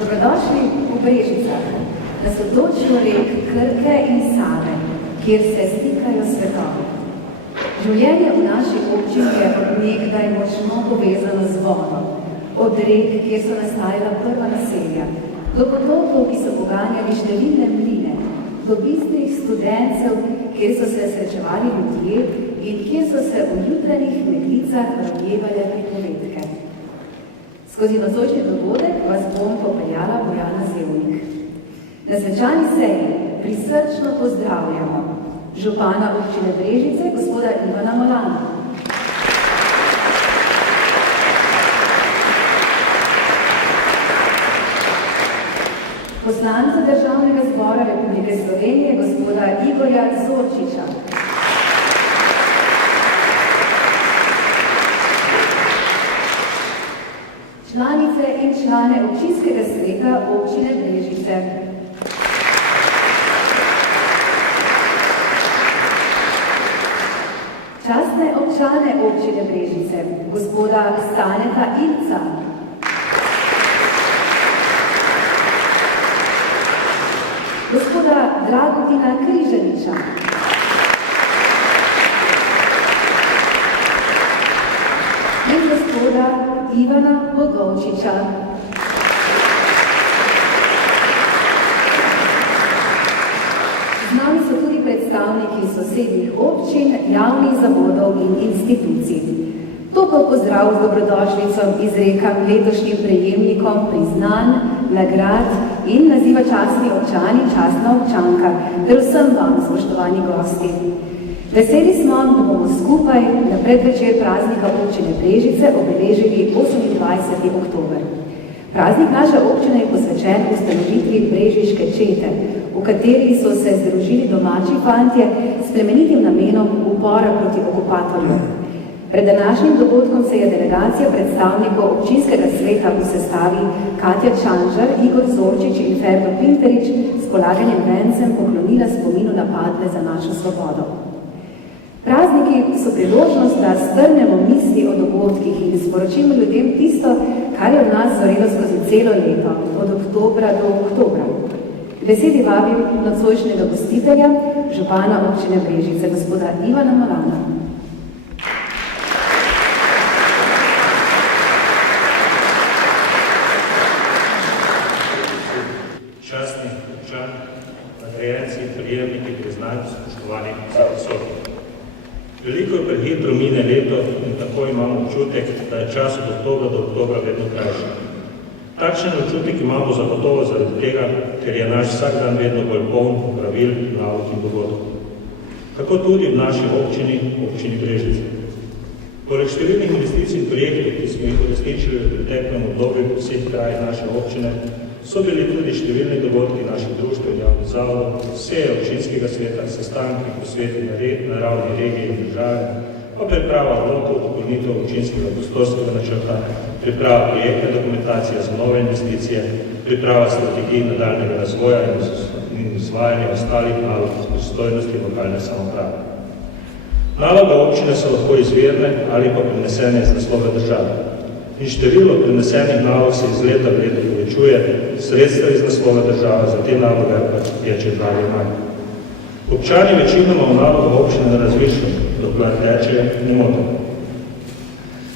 Dobrodošli v Brežicah, na sotočju rek Krke in Save, kjer se stikajo svetovi. Življenje v naši občini je od nekdaj močno povezano z vodo, od rek, kjer so nastajala prva naselja, do potokov, ki so poganjali številne mline, do bistrih studencev, kjer so se srečevali ljudje in kjer so se v jutranjih meglicah rojevale pripovedke. Skozi nocojšnji dogodek vas bom popeljala Bojana Zevnik. Na svečani seji prisrčno pozdravljamo župana občine Brežice, gospoda Ivana Molana. Poslanca Državnega zbora Republike Slovenije, gospoda Igorja Zorčiča. Članice in člane občinskega sveta občine Brežice. Častne občane občine Brežice, gospoda Staneta Ilca. Gospoda Dragutina Križaniča. In gospoda Ivana Bogovčiča. Z nami so tudi predstavniki sosednjih občin, javnih zavodov in institucij. Topel pozdrav z dobrodošlico izrekam letošnjim prejemnikom priznanj, nagrad in naziva častni občani, častna občanka, ter vsem vam, spoštovani gosti. Veseli smo, da bomo skupaj na predvečer praznika občine Brežice obeležili 28. oktober. Praznik naše občine je posvečen ustanovitvi brežiške čete, v kateri so se združili domači fantje s plemenitim namenom upora proti okupatorju. Pred današnjim dogodkom se je delegacija predstavnikov občinskega sveta v sestavi Katja Čanžar, Igor Zorčič in Ferdo Pinterič s polaganjem vencem poklonila spominu na padle za našo svobodo. Prazniki so priložnost, da strnemo misli o dogodkih in sporočimo ljudem tisto, kar je v nas zorelo skozi celo leto, od oktobra do oktobra. Besedi vabim nocojšnjega gostitelja, župana občine Brežice, gospoda Ivana Molana. Častni občan, nagrajenci, prijemniki, priznanj, spoštovani za prisotni. Veliko je prehitro mine leto in tako imamo občutek, da je čas od oktobra do oktobra vedno krajši. Takšen občutek imamo zagotovo zaradi tega, ker je naš vsak dan vedno bolj poln pravil, nalog in dogodkov. Tako tudi v naši občini, občini Brežice. Poleg številnih investicij in projektov, ki smo jih uresničili v preteklem obdobju po vseh krajih naše občine, so bili tudi številni dogodki naših društv in javnih zavodov, seje občinskega sveta, sestanki, posveti na ravni regije in države, pa priprava odlokov, dopolnitev občinskega prostorskega načrta, priprava projektne dokumentacije za nove investicije, priprava strategij nadaljnjega razvoja in izvajanja ostalih nalog z pristojnosti lokalne samouprave. Naloge občine so lahko izvirne ali pa prenesene iz naslova države. In število prenesenih nalog se iz leta v leto povečuje, sredstva iz naslova države za te naloge pa teče dalje manj. Občani večinoma v nalogo občine ne razmišljajo, dokler teče nemoteno.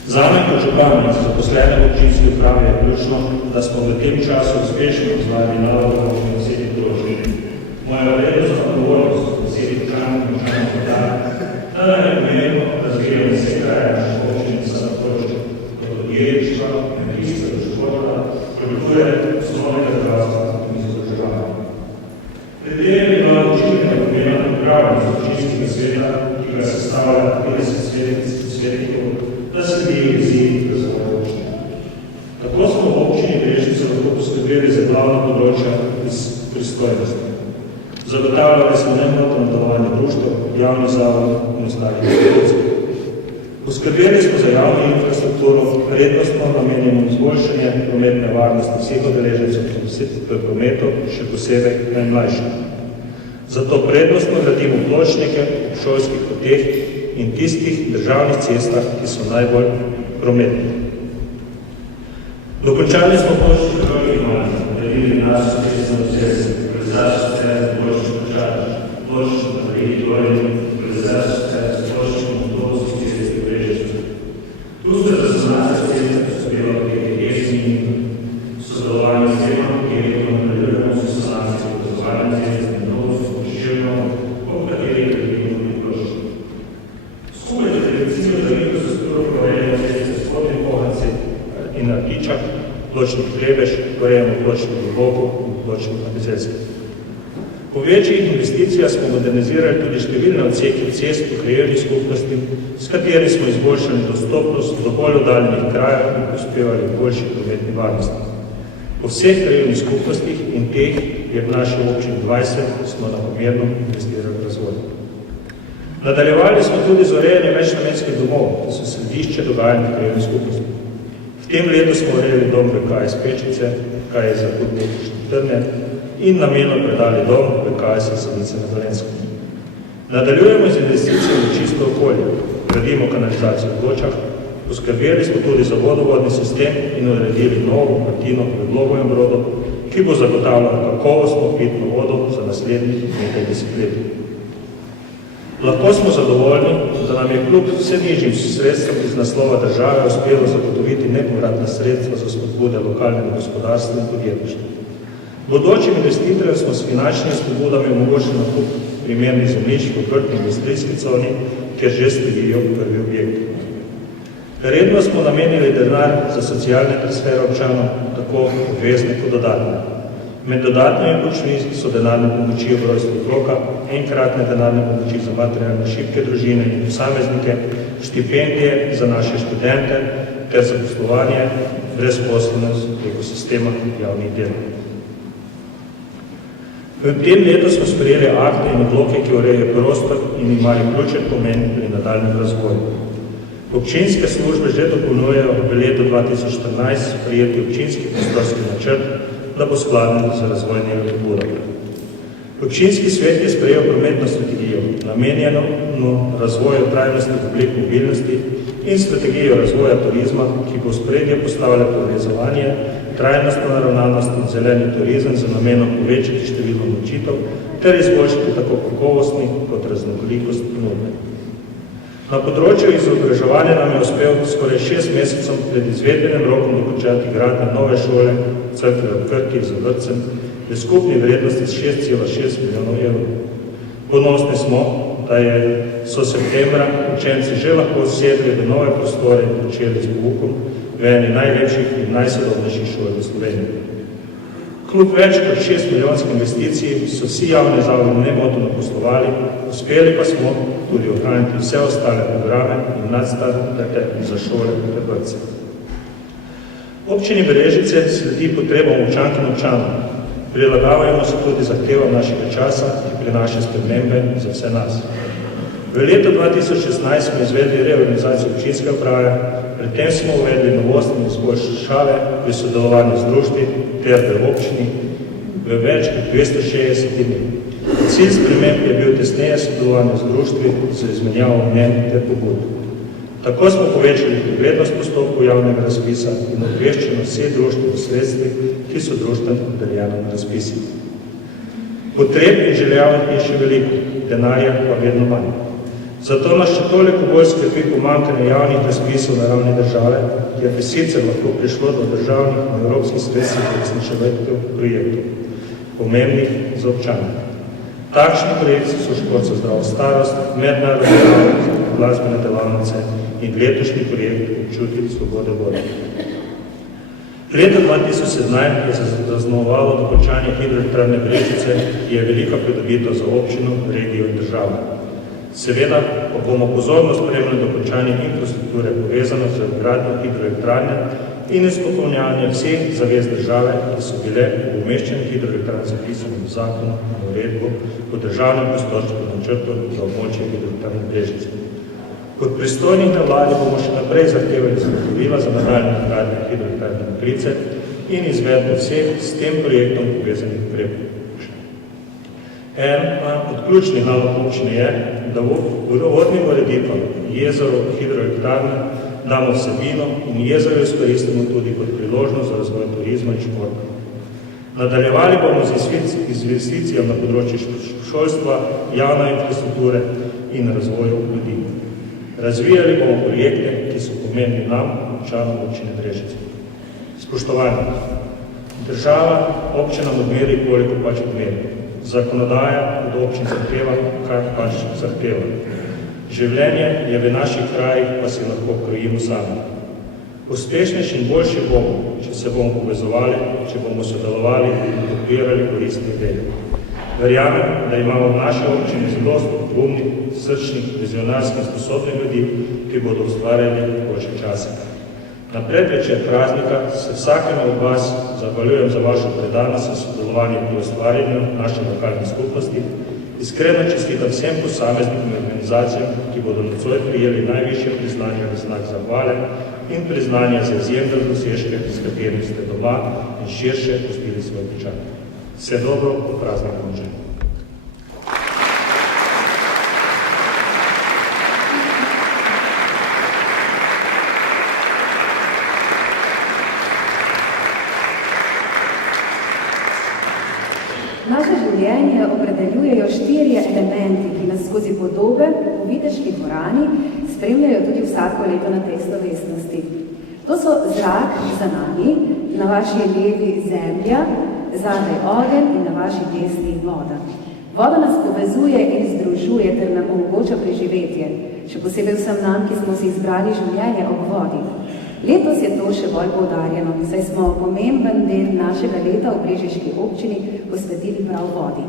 Zame kot župana in zaposlene v občinski upravi je ključno, da smo v tem času uspešno izvajali naloge občine vseh področij. Moja vrednost na odgovornost vseh občanov in občanov podala, da nam je pomembno razvijamo vse kraje naše občine na področju podjetništva, kmetijstva, športa, kulture, osnovnega zdravstva in izobraževanja. Pri tem je bila očitna pomembna pripravljenost občinskega sveta, ki ga sestavlja 50 svetnikov, da sledi viziji razvoja občine. Tako smo v občini Brežice lahko poskrbeli za glavna področja iz pristojnosti. Zagotavljali smo nemoteno delovanje društev, javnih zavodov in ostalih institucij. Poskrbeli smo za javno infrastrukturo, prednostno namenjeno izboljšanje prometne varnosti vseh udeležencev v prometu, še posebej najmlajših. Zato prednostno gradimo pločnike ob šolskih poteh in tistih državnih cestah, ki so najbolj prometni. Dokončali smo pločnik državnih imanj, gradili naše cestne ceste, realizacijo cest, pločnik državnih, pločnik na Rigi Dvorni, realizacijo cest, pločnik na avtobusih cesti Brežice. Tu se razumnacija cesta poskrbela prek jesni sodelovanje s tema, ki je nadaljujemo s sanacijo povezovanja cest in avtobusov pošiljeno, ob katerih gradimo tudi pločnik. Skupaj z direkcijo za infrastrukturo urejamo ceste Spodnji Pohanci in Artičah, pločnik Trebež, urejamo pločnik Globoko in pločnik na Bizeljski. Po večjih investicijah smo modernizirali tudi številne odseke cest v krajevni skupnosti, s kateri smo izboljšali dostopnost do bolj oddaljenih krajev in prispevali k boljši prometni varnosti. Po vseh krajevnih skupnostih in teh je v naši občini 20, smo namerno investirali v razvoj. Nadaljevali smo tudi z urejanjem večnamenskih domov, ki so središče dogajanja v krajevni skupnosti. V tem letu smo urejali dom VKS Pečice, KS za Podmetične Trnje in namenno predali dom VKS Sadice na Dolenjskem. Nadaljujemo z investicijami v čisto okolje, gradimo kanalizacijo v Gočah, poskrbeli smo tudi za vodovodni sistem in uredili novo vrtino v Glogovem Brodu, ki bo zagotavljala kakovostno pitno vodo za naslednjih nekaj desetletij. Lahko smo zadovoljni, da nam je kljub vse nižjim sredstvom iz naslova države uspelo zagotoviti nepovratna sredstva za spodbude lokalnega gospodarstva in podjetništva. Bodočim investitorjem smo s finančnimi spodbudami omogočili nakup primernih zemljišč v odprti industrijski coni, kjer že stojijo prvi objekti. Redno smo namenili denar za socialne transfere občanom, tako obvezne kot dodatne. Med dodatnimi pomočmi so denarne pomoči ob rojstvu otroka, enkratne denarne pomoči za materialno šibke družine in posameznike, štipendije za naše študente ter zaposlovanje, brezposelnost preko sistema javnih del. V tem letu smo sprejeli akte in odloke, ki urejajo prostor in imajo ključen pomen pri nadaljnjem razvoju. Občinske službe že dopolnjujejo v letu 2014 sprejeti občinski prostorski načrt, da bo skladen z razvojnimi pobudami. Občinski svet je sprejel prometno strategijo, namenjeno razvoju trajnostnih oblik mobilnosti in strategijo razvoja turizma, ki bo v spredje postavila povezovanje, trajnostno naravnanost in zeleni turizem za namenom povečati število nočitev ter izboljšati tako kakovostni kot raznolikost ponudbe. Na področju izobraževanja nam je uspel skoraj 6 mesecev pred izvedbenim rokom dokončati gradnjo nove šole Cerkve v Krki z vrtcem v skupni vrednosti 6,6 milijonov evrov. Ponosni smo, da so septembra učenci že lahko sedli v nove prostore in počeli z poukom v eni najlepših in najsodobnejših šol v Sloveniji. Kljub več kot 6 milijonskih investicij so vsi javni zavodi nemoteno poslovali, uspeli pa smo tudi ohraniti vse ostale programe in nadstandarde za šole in vrtce. Občini Brežice sledi potrebam občank in občanov. Prilagajamo se tudi zahtevam našega časa, ki prinaša spremembe za vse nas. V letu 2016 smo izvedli reorganizacijo občinske uprave, pred tem smo uvedli novosti in izboljšave pri sodelovanju z društvi ter v občini v več kot 260 dni. Cilj sprememb je bil tesneje sodelovanje z društvi za izmenjavo mnenj ter pobud. Tako smo povečali preglednost postopkov javnega razpisa in obveščenost vseh društev v sredstvih, ki so društven podeljena na razpisih. Potreb in želja je še veliko, denarja pa vedno manj. Zato nas še toliko bolj skrbi pomanjkanje javnih razpisov na ravni države, kjer bi sicer lahko prišlo do državnih in evropskih sredstev za uresničevanje projektov, pomembnih za občane. Takšni projekti so šport za zdravo starost, mednarodne glasbene delavnice in letošnji projekt Občutek svobode vode. Leto 2017 je zaznamovalo dokončanje hidroelektrarne Brežice, ki je velika pridobitev za občino, regijo in državo. Seveda pa bomo pozorno spremljali dokončanje infrastrukture povezano z gradnjo hidroelektrarne in izpolnjevanje vseh zavez države, ki so bile v umeščenih hidroelektrarn zapisane v zakonu o uredbo o državnem prostorskem načrtu za območje hidroelektrarne Brežice. Kot pristojnih na vladi bomo še naprej zahtevali zagotovila za nadaljnje gradnje hidroelektrarne Mokrice in izvedbo vseh s tem projektom povezanih ukrepov. Ena od ključnih nalog občine je, da vodnim ureditvam jezero hidroelektrarne damo vsebino in jezero izkoristimo tudi kot priložnost za razvoj turizma in športa. Nadaljevali bomo z investicijami na področju šolstva, javne infrastrukture in razvoju ljudi. Razvijali bomo projekte, ki so pomembni nam, občanom občine Brežice. Spoštovani, država občinam odmeri, koliko pač odmeri. Zakonodaja od občin zahteva, kar pač zahteva. Življenje je v naših krajih, pa si lahko krojimo sami. Uspešnejši in boljši bomo, če se bomo povezovali, če bomo sodelovali in podpirali koristne ideje. Verjamem, da imamo v naši občini zelo pogumnih, srčnih, vizionarskih in sposobnih ljudi, ki bodo ustvarjali boljše čase. Na predvečer praznika se vsakemu od vas zahvaljujem za vašo predanost in sodelovanje pri ustvarjanju naše lokalne skupnosti. Iskreno čestitam vsem posameznikom in organizacijam, ki bodo nocoj prijeli najvišje priznanje v znak zahvale in priznanje za izjemne dosežke, s katerimi ste doma in širše pustili svoj pečat. Vse dobro, praznik noče. Naše življenje opredeljujejo 4 elementi, ki nas skozi podobe v Viteški dvorani spremljajo tudi vsako leto na tej slovesnosti. To so zrak za nami, na vaši levi zemlja, zadaj ogenj in na vaši desni voda. Voda nas povezuje in združuje ter nam omogoča preživetje, še posebej vsem nam, ki smo si izbrali življenje ob vodi. Letos je to še bolj poudarjeno, saj smo pomemben del našega leta v brežiški občini posvetili prav vodi.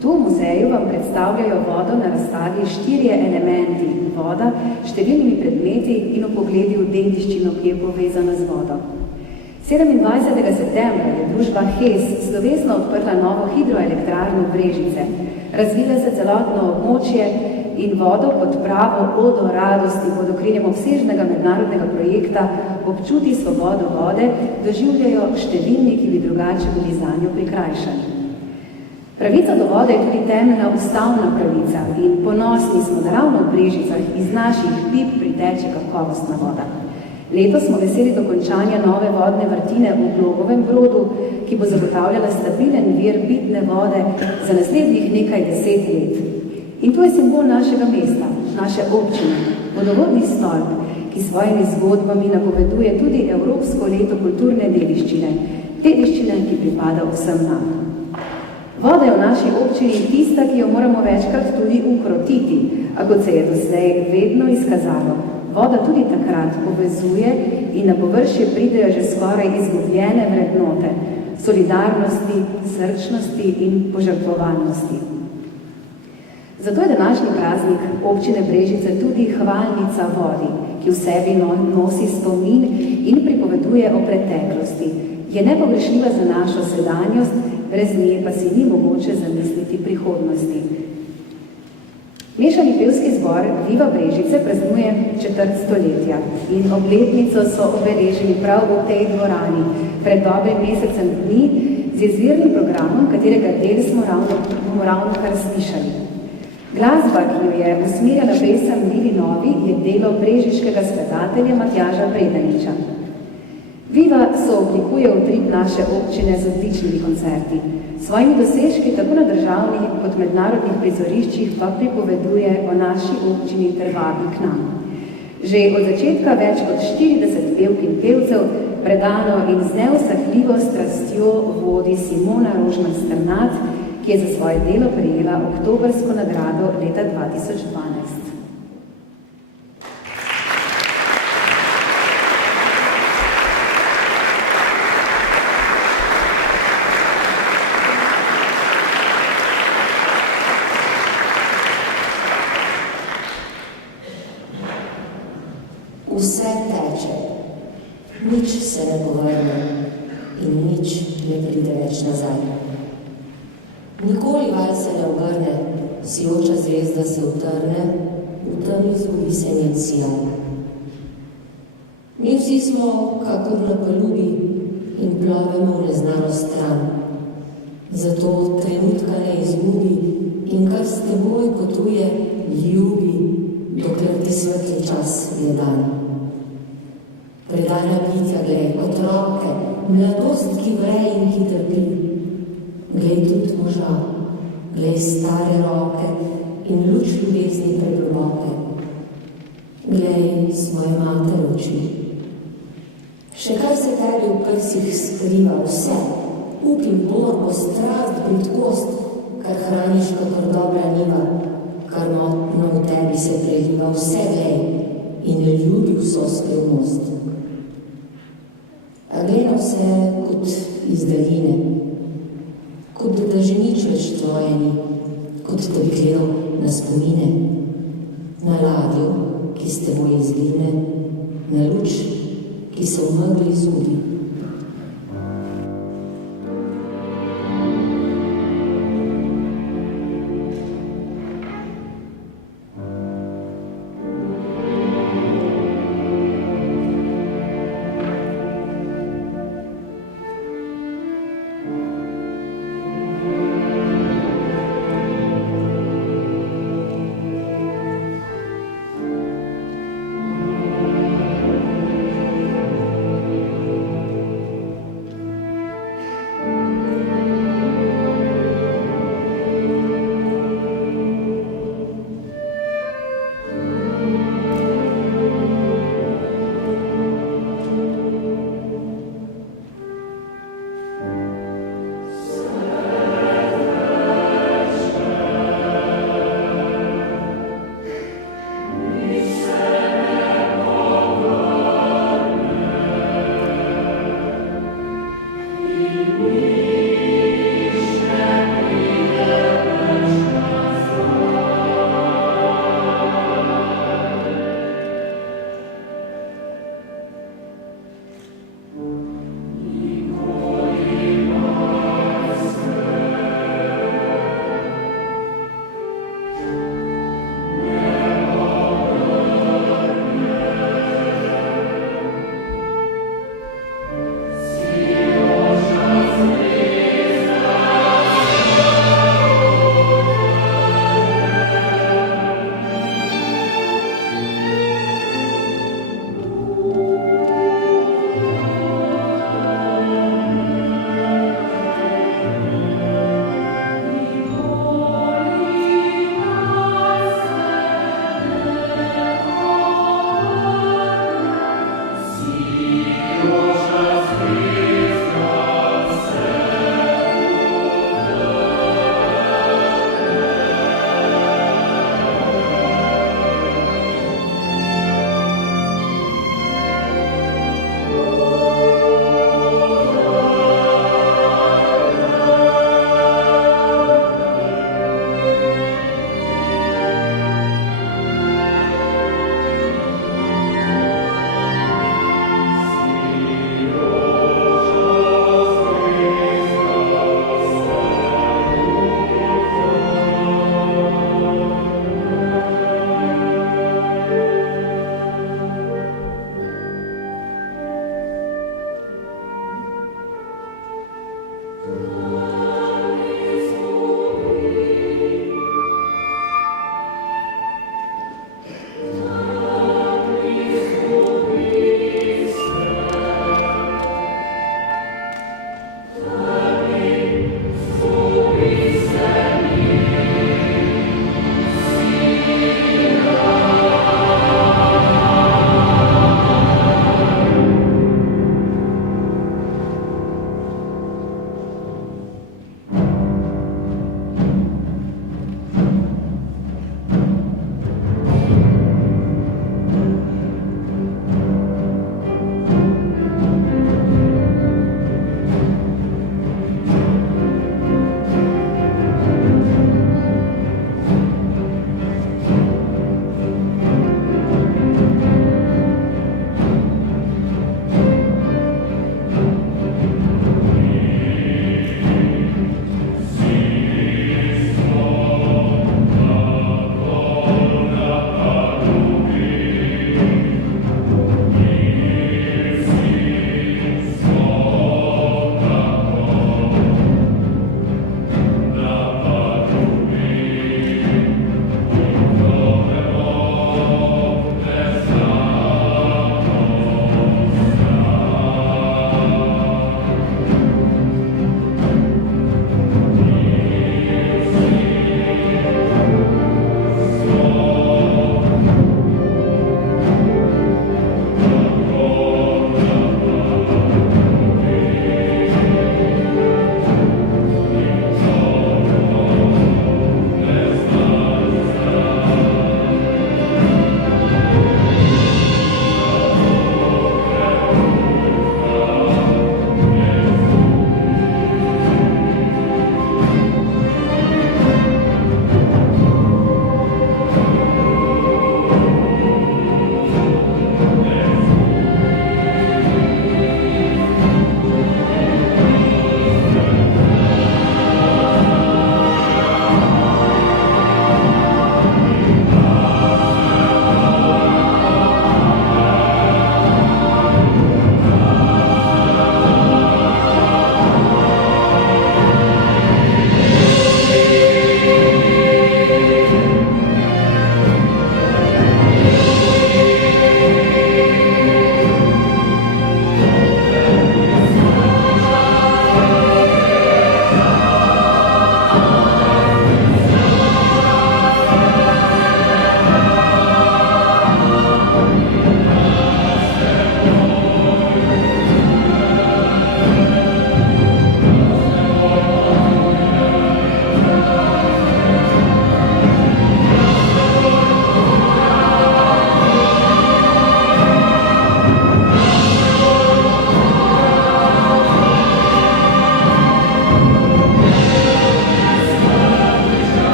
Tu v muzeju vam predstavljajo vodo na razstavi 4 elementi voda, številnimi predmeti in vpogledi v dediščino, ki je povezana z vodo. 27. septembra je družba HES slovesno odprla novo hidroelektrarno Brežice. Razvila se celotno območje in vodo pod pravo odo radosti pod okriljem obsežnega mednarodnega projekta Občuti svobodo vode doživljajo številni, ki bi drugače bili zanjo prikrajšani. Pravica do vode je tudi temeljna ustavna pravica in ponosni smo, da ravno v Brežicah iz naših pip priteče kakovostna voda. Letos smo veseli dokončanja nove vodne vrtine v Glogovem Brodu, ki bo zagotavljala stabilen vir pitne vode za naslednjih nekaj 10 let. In to je simbol našega mesta, naše občine, vodovodni stolp, ki svojimi zgodbami napoveduje tudi Evropsko leto kulturne dediščine, ki pripada vsem nam. Voda je v naši občini tista, ki jo moramo večkrat tudi ukrotiti, a kot se je doslej vedno izkazalo, voda tudi takrat povezuje in na površje pridejo že skoraj izgubljene vrednote, solidarnosti, srčnosti in požrtvovalnosti. Zato je današnji praznik občine Brežice tudi hvalnica vodi, ki v sebi nosi spomin in pripoveduje o preteklosti. Je nepogrešljiva za našo sedanjost, brez nje pa si ni mogoče zamisliti prihodnosti. Mešani pevski zbor Viva Brežice praznuje 4. stoletja in obletnico so obeležili prav v tej dvorani pred dobrim mesecem dni z izvirnim programom, katerega del smo ravno kar slišali. Glasba, ki jo je usmerjala pesem Mili Novi, je delo brežiškega skladatelja Matjaža Predaniča. Viva sooblikuje utrip naše občine z odličnimi koncerti. Svojimi dosežki tako na državnih kot mednarodnih prizoriščih pa pripoveduje o naši občini ter vabi k nam. Že od začetka več kot 40 pevk in pevcev predano in z neusahljivo strastjo vodi Simona Rožman Strnad, ki ki je za svoje delo prejela oktobrsko nagrado leta 2012. Vse teče, nič se ne povrne in nič ne pride več nazaj. Nikoli val se ne obrne, sijoča zvezda se utrne, v temi izgubi se njen sijaj. Mi vsi smo kakor na palubi in plovemo v neznano stran. Zato trenutka ne izgubi in kar s teboj potuje, ljubi, dokler ti svetli čas je dan. Predana bitja, glej, otroke, mladost, ki vre in ki trpi. Glej tudi moža, glej stare roke in luč ljubezni pregloboke. Glej svoje matere oči. Še kar se tebi v prsih skriva, vse, up in borbo, strast, bridkost, kar hraniš kakor dobra njiva, kar motno v tebi se preliva, vse glej in ljubi vso skrivnost. A gleda vse kot iz daljine, kot da že nič več tvoje ni, kot da bi gledal na spomine, na ladjo, ki s teboj izgine, na luč, ki se v megli izgubi.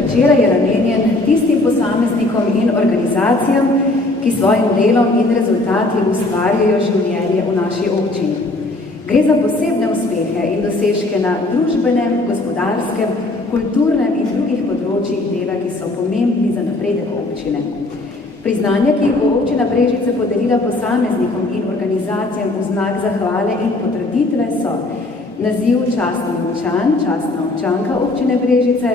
večera je namenjen tistim posameznikom in organizacijam, ki svojim delom in rezultati ustvarjajo življenje v naši občini. Gre za posebne uspehe in dosežke na družbenem, gospodarskem, kulturnem in drugih področjih dela, ki so pomembni za napredek občine. Priznanja, ki jih bo občina Brežice podelila posameznikom in organizacijam v znak zahvale in potrditve so naziv častni občan, častna občanka občine Brežice,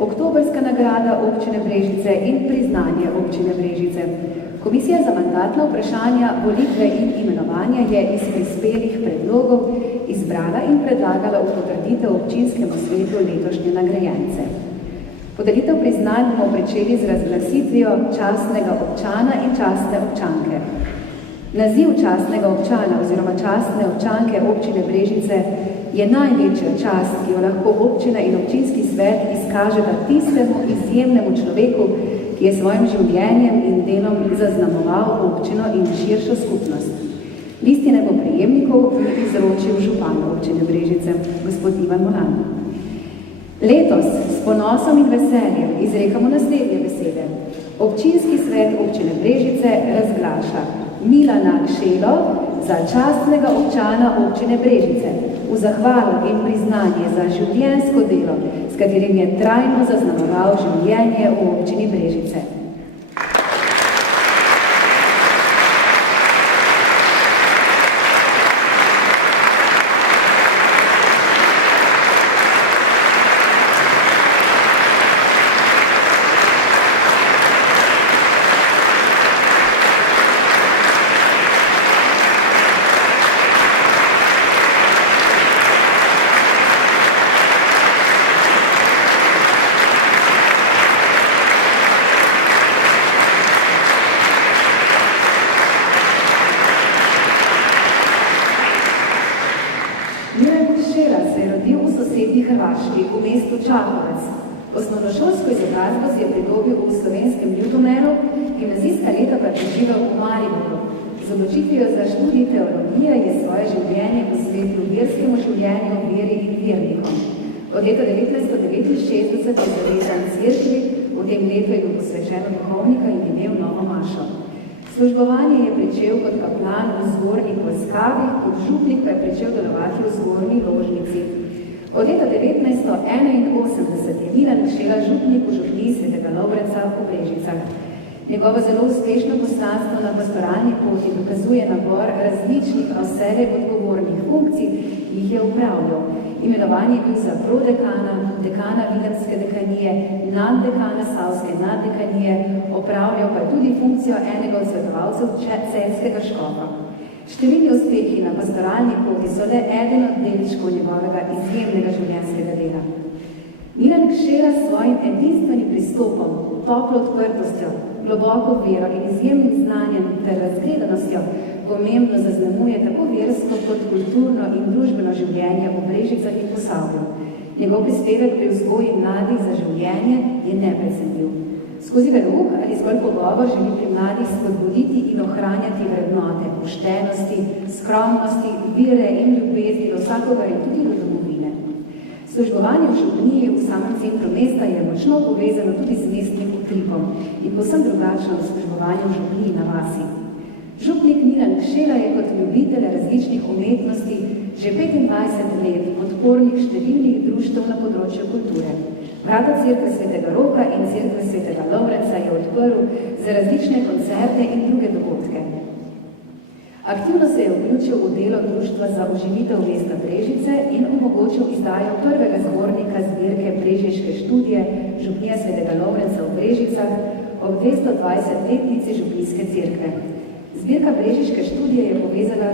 oktobrska nagrada občine Brežice in priznanje občine Brežice. Komisija za mandatna vprašanja, volitve in imenovanja je iz prispelih predlogov izbrala in predlagala v potrditev občinskemu svetu letošnje nagrajence. Podelitev priznanj bomo pričeli z razglasitvijo častnega občana in častne občanke. Naziv častnega občana oziroma častne občanke občine Brežice je največja čast, ki jo lahko občina in občinski svet izkažeta tistemu izjemnemu človeku, ki je svojim življenjem in delom zaznamoval občino in širšo skupnost. Listine bo prejemnikov izročil župan občine Brežice, gospod Ivan Molan. Letos s ponosom in veseljem izrekamo naslednje besede. Občinski svet občine Brežice razglaša Milana Kšelo za častnega občana občine Brežice v zahvalo in priznanje za življenjsko delo, s katerim je trajno zaznamoval življenje v občini Brežice. Hrvaški v mestu Čakovec. Osnovnošolsko izobrazbo si je pridobil v slovenskem Ljutomeru, gimnazijska leta pa preživel v Mariboru. Z odločitvijo za študij teologije je svoje življenje posvetil verskemu življenju, veri in vernikom. Od leta 1969 je zavezan cerkvi, v tem letu je bil posvečen duhovnika in imel novo mašo. Službovanje je pričel kot kaplan v Zgornji Polskavi, kot župnik pa je pričel delovati v Zgornji Ložnici. Od leta 1981 je Milan Kšela župnik v župniji svetega Lovrenca v Brežicah. Njegovo zelo uspešno poslanstvo na pastoralni poti dokazuje nabor različnih, a vselej odgovornih funkcij, ki jih je upravljal. Imenovanje je bil za prodekana, dekana Vilemske dekanije, naddekana Savske naddekanije, opravljal pa tudi funkcijo enega od svetovalcev celjskega škofa. Številni uspehi na pastoralni poti so le eden od delčkov njegovega izjemnega življenjskega dela. Milan Kšela s svojim edinstvenim pristopom, toplo odprtostjo, globoko vero in izjemnim znanjem ter razgledanostjo pomembno zaznamuje tako versko kot kulturno in družbeno življenje v Brežicah in Posavju. Njegov prispevek pri vzgoji mladih za življenje je neprecenljiv. Skozi verouk ali zgolj pogovor želi pri mladih spodbuditi in ohranjati vrednote, poštenosti, skromnosti, vire in ljubezni do vsakogar in tudi do domovine. Službovanje v župniji v samem centru mesta je močno povezano tudi z mestnim utripom in povsem drugačno od službovanja v župniji na vasi. Župnik Milan Kšela je kot ljubitelj različnih umetnosti že 25 let podpornik številnih društev na področju kulture. Vrata cerkve Svetega Roka in cerkve Svetega Lovrenca je odprl za različne koncerte in druge dogodke. Aktivno se je vključil v delo Društva za oživitev mesta Brežice in omogočil izdajo prvega zbornika zbirke Brežiške študije župnija Svetega Lovrenca v Brežicah ob 220-letnici župnijske cerkve. Zbirka Brežiške študije je povezala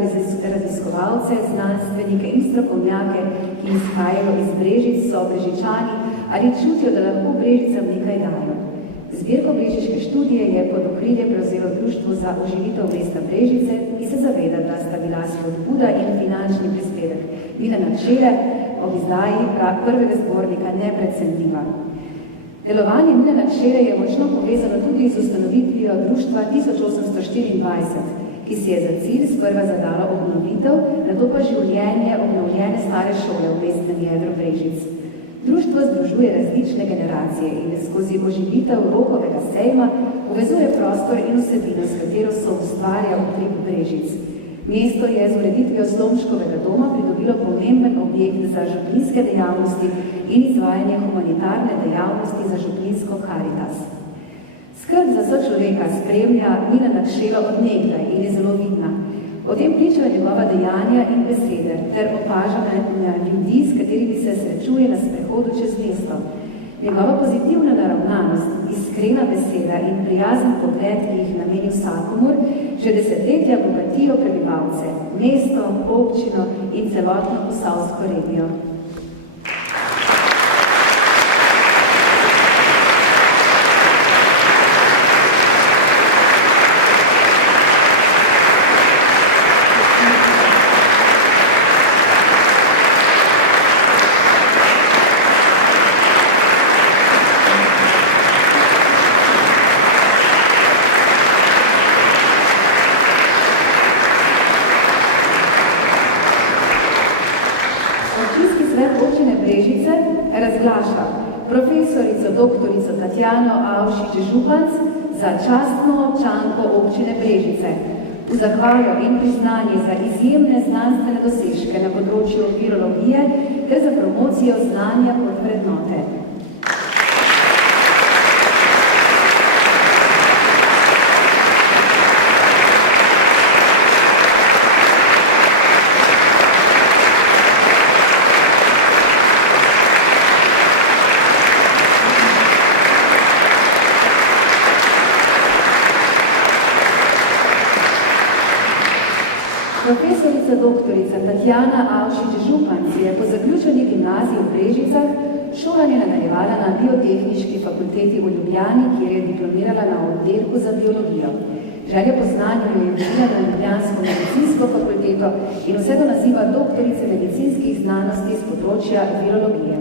raziskovalce, znanstvenike in strokovnjake, ki izhajajo iz Brežic, so Brežičani ali čutijo, da lahko Brežicam nekaj dajo. Zbirko Brežiške študije je pod okrilje prevzelo Društvo za oživitev mesta Brežice, ki se zaveda, da sta bila spodbuda in finančni prispevek Milana Kšele ob izdaji prvega zbornika neprecenljiva. Delovanje Milana Kšele je močno povezano tudi z ustanovitvijo Društva 1824, ki si je za cilj sprva zadalo obnovitev, nato pa življenje obnovljene stare šole v mestnem jedru Brežic. Društvo združuje različne generacije in skozi oživitev rokovega sejma povezuje prostor in vsebino, s katero so ustvarja utrip Brežic. Mesto je z ureditvijo Slomškovega doma pridobilo pomemben objekt za župnijske dejavnosti in izvajanje humanitarne dejavnosti za župnijsko Karitas. Skrb za sočloveka spremlja Milana Kšelo od nekdaj in je zelo vidna. O tem pričajo njegova dejanja in besede ter opažanja ljudi, s katerimi se srečuje na sprehodu čez mesto. Njegova pozitivna naravnanost, iskrena beseda in prijazen pogled, ki jih nameni vsakomur, že desetletja bogatijo prebivalce, mesto, občino in celotno Posavsko regijo. Razglaša profesorico doktorico Tatjano Avšič-Županc za častno občanko občine Brežice. V zahvalo in priznanje za izjemne znanstvene dosežke na področju virologije ter za promocijo znanja kot vrednote. Profesorica doktorica Tatjana Avšič-Županc je po zaključeni gimnaziji v Brežicah šolanje nadaljevala na Biotehniški fakulteti v Ljubljani, kjer je diplomirala na oddelku za biologijo. Želja po znanju jo je vodila na Ljubljansko medicinsko fakulteto in vse do naziva doktorice medicinskih znanosti z področja virologije.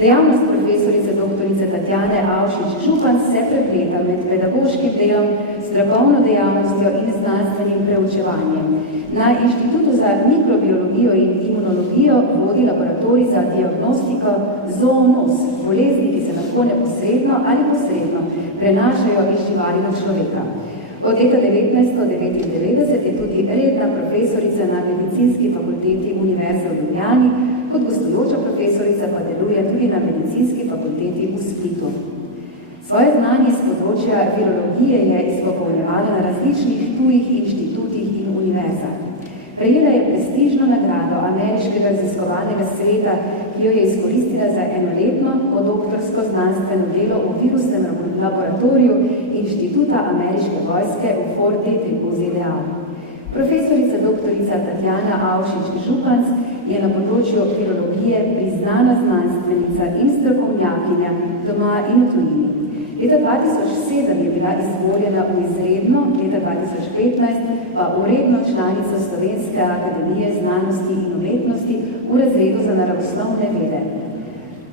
Dejavnost profesorice doktorice Tatjane Avšič-Županc se prepleta med pedagoškim delom, strokovno dejavnostjo in znanstvenim preučevanjem. Na Inštitutu za mikrobiologijo in imunologijo vodi laboratorij za diagnostiko zoonoz, bolezni, ki se lahko neposredno ali posredno prenašajo iz živali na človeka. Od leta 1999 je tudi redna profesorica na Medicinski fakulteti Univerze v Ljubljani, kot gostujoča profesorica pa deluje tudi na Medicinski fakulteti v Splitu. Svoje znanje z področja virologije je izpopolnjevala na različnih tujih inštitutih in univerzah. Prejela je prestižno nagrado Ameriškega raziskovalnega sveta, ki jo je izkoristila za enoletno podoktorsko znanstveno delo v virusnem laboratoriju Inštituta ameriške vojske v Fort Detricku v ZDA. Profesorica doktorica Tatjana Avšič-Županc je na področju virologije priznana znanstvenica in strokovnjakinja doma in v tujini. Leta 2007 je bila izvoljena v izredno, leta 2015 pa uredno članica Slovenske akademije znanosti in umetnosti v razredu za naravoslovne vede.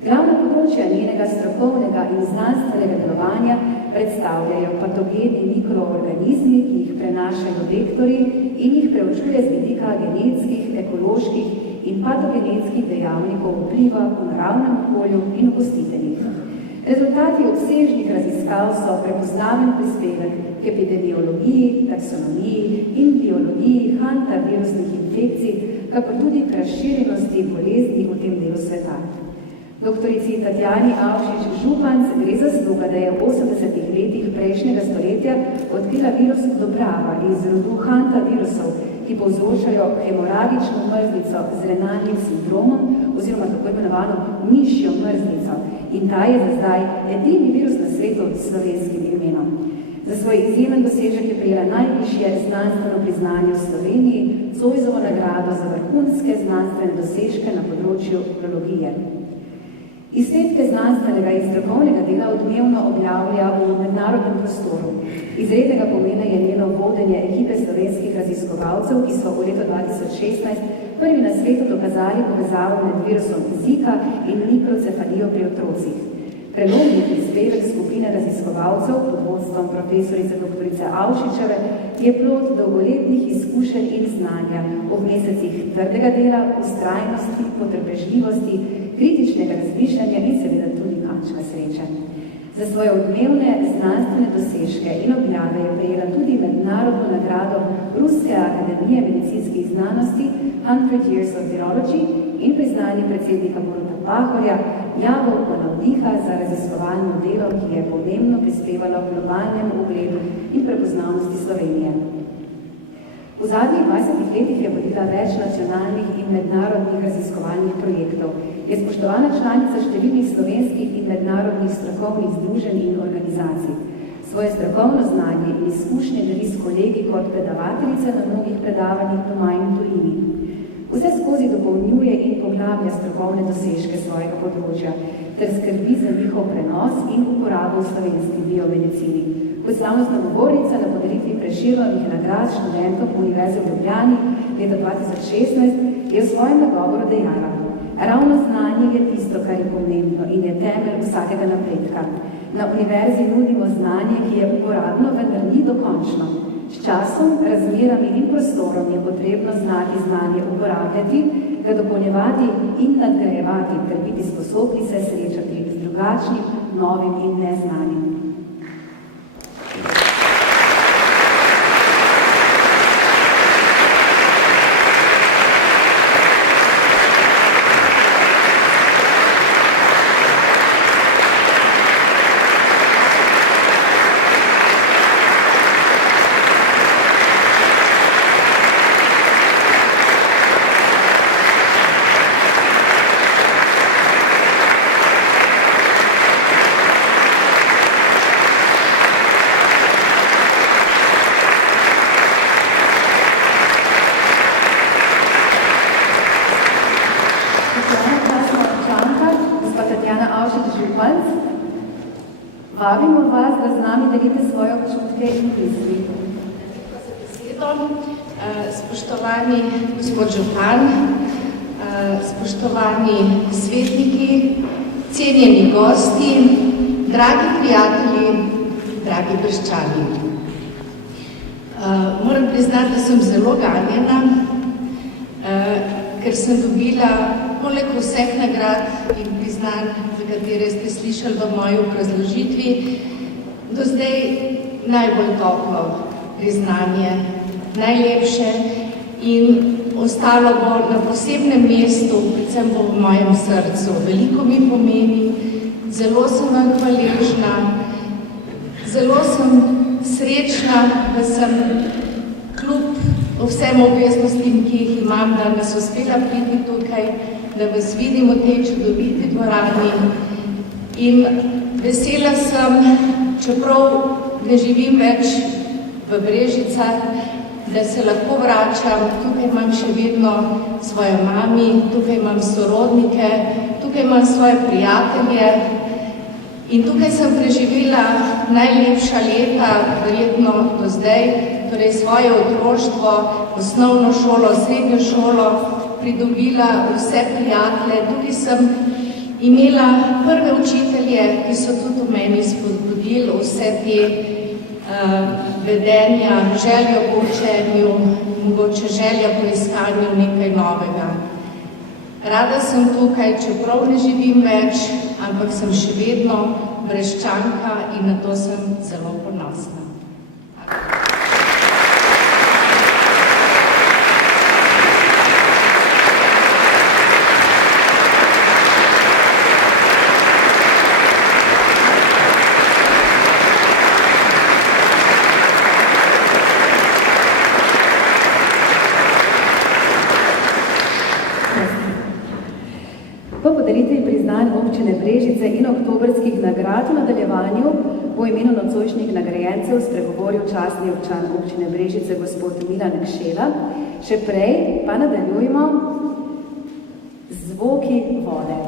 Glavna področja njenega strokovnega in znanstvenega delovanja predstavljajo patogeni mikroorganizmi, ki jih prenašajo vektorji in jih preučuje z vidika genetskih, ekoloških in patogenetskih dejavnikov vpliva v naravnem okolju in v gostiteljih. Rezultati obsežnih raziskav so prepoznaven prispevek k epidemiologiji, taksonomiji in biologiji hantavirusnih infekcij, kakor tudi k razširjenosti bolezni v tem delu sveta. Doktorici Tatjani Avšič-Županc gre zasluga, da je v 80-ih letih prejšnjega stoletja odkrila virus Dobrava iz rodu hantavirusov, ki povzročajo hemoragično mrzlico z renalnim sindromom oziroma tako imenovano mišjo mrzlico. In ta je za zdaj edini virus na svetu s slovenskim imenom. Za svoj izjemen dosežek je prejela najvišje znanstveno priznanje v Sloveniji, Zoisovo nagrado za vrhunske znanstvene dosežke na področju biologije. Izsledke znanstvenega in strokovnega dela odmevno objavlja v mednarodnem prostoru. Izrednega pomena je njeno vodenje ekipe slovenskih raziskovalcev, ki so v letu 2016 prvi na svetu dokazali povezavo med virusom Zika in mikrocefalijo pri otrocih. Prelomni prispevek skupine raziskovalcev pod vodstvom profesorice doktorice Avšičeve je plod dolgoletnih izkušenj in znanja ob mesecih trdega dela, vztrajnosti, potrpežljivosti, kritičnega razmišljanja in seveda tudi kančka sreče. Za svoje odmevne znanstvene dosežke in objave je prejela tudi mednarodno nagrado Ruske akademije medicinskih znanosti 100 Years of Virology in priznanje predsednika Boruta Pahorja jabolko navdiha za raziskovalno delo, ki je pomembno prispevalo k globalnemu ugledu in prepoznavnosti Slovenije. V zadnjih 20 letih je vodila več nacionalnih in mednarodnih raziskovalnih projektov. Je spoštovana članica številnih slovenskih in mednarodnih strokovnih združenj in organizacij. Svoje strokovno znanje in izkušnje deli s kolegi kot predavateljica na mnogih predavanjih doma in tujini. Vse skozi dopolnjuje in poglablja strokovne dosežke svojega področja ter skrbi za njihov prenos in uporabo v slovenski biomedicini. Kot slavnostna govornica na podelitvi Prešernovih nagrad študentov Univerze v Ljubljani leta 2016 je v svojem nagovoru dejala: ravno znanje je tisto, kar je pomembno in je temelj vsakega napredka. Na univerzi nudimo znanje, ki je uporabno, vendar ni dokončno. S časom, razmerami in prostorom je potrebno znati znanje uporabljati, ga dopolnjevati in nadgrajevati, ter biti sposobni se srečati z drugačnim, novim in neznanim. Vabimo vas, da z nami delite svoje občutke in misli. Spoštovani gospod župan, spoštovani svetniki, cenjeni gosti, dragi prijatelji, dragi brščani. Moram priznati, da sem zelo ganjena, ker sem dobila poleg vseh nagrad in priznanj, za katere ste slišali v moji obrazložitvi, do zdaj najbolj toplo priznanje, najlepše in ostalo bo na posebnem mestu, predvsem bo v mojem srcu. Veliko mi pomeni, zelo sem vam hvaležna, zelo sem srečna, da sem kljub vsem obveznostim, ki jih imam, danes uspela priti tukaj, da vas vidim v tej čudoviti dvorani in vesela sem, čeprav ne živim več v Brežicah, da se lahko vračam. Tukaj imam še vedno svoje mami, tukaj imam sorodnike, tukaj imam svoje prijatelje in tukaj sem preživela najlepša leta, verjetno do zdaj, torej svoje otroštvo, osnovno šolo, srednjo šolo, pridobila vse prijatelje. Tukaj sem imela prve učitelje, ki so tudi v meni spodbudili vse te vedenja, željo po učenju, mogoče želja po iskanju nekaj novega. Rada sem tukaj, čeprav ne živim več, ampak sem še vedno Breščanka in na to sem zelo ponosna. Po podelitvi priznanj občine Brežice in oktobrskih nagrad v nadaljevanju po imenu nocojšnjih nagrajencev spregovoril častni občan občine Brežice gospod Milan Kšela. Še prej pa nadaljujemo z zvoki vode.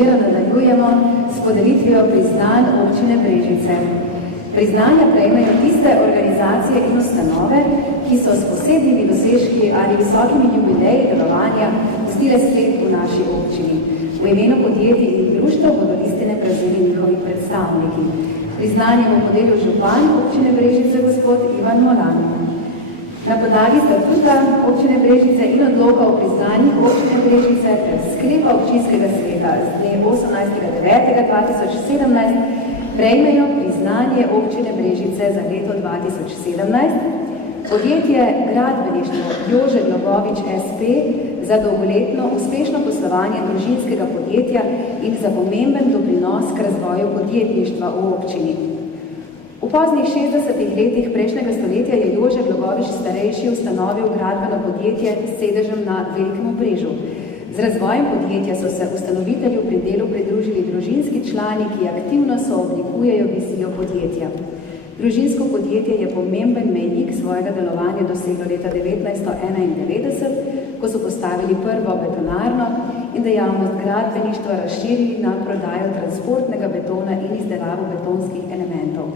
večera nadaljujemo s podelitvijo priznanj občine Brežice. Priznanja prejmejo tiste organizacije in ustanove, ki so s posebnimi dosežki ali visokimi jubileji delovanja pustile sled v naši občini. V imenu podjetij in društev bodo listine prevzeli njihovi predstavniki. Priznanje bo podelil župan občine Brežice, gospod Ivan Molan. Na podlagi statuta občine Brežice in odloka o priznanjih občine Brežice ter sklepa občinskega sveta z dne 18.9.2017 prejmejo priznanje občine Brežice za leto 2017, podjetje Gradbeništvo Jože Globovič SP za dolgoletno uspešno poslovanje družinskega podjetja in za pomemben doprinos k razvoju podjetništva v občini. V poznih 60. letih prejšnjega stoletja je Jože Globovič starejši ustanovil gradbeno podjetje s sedežem na Velikem Obrežju. Z razvojem podjetja so se ustanovitelju pri delu pridružili družinski člani, ki aktivno sooblikujejo vizijo podjetja. Družinsko podjetje je pomemben mejnik svojega delovanja doseglo leta 1991, ko so postavili prvo betonarno in dejavnost gradbeništva razširili na prodajo transportnega betona in izdelavo betonskih elementov.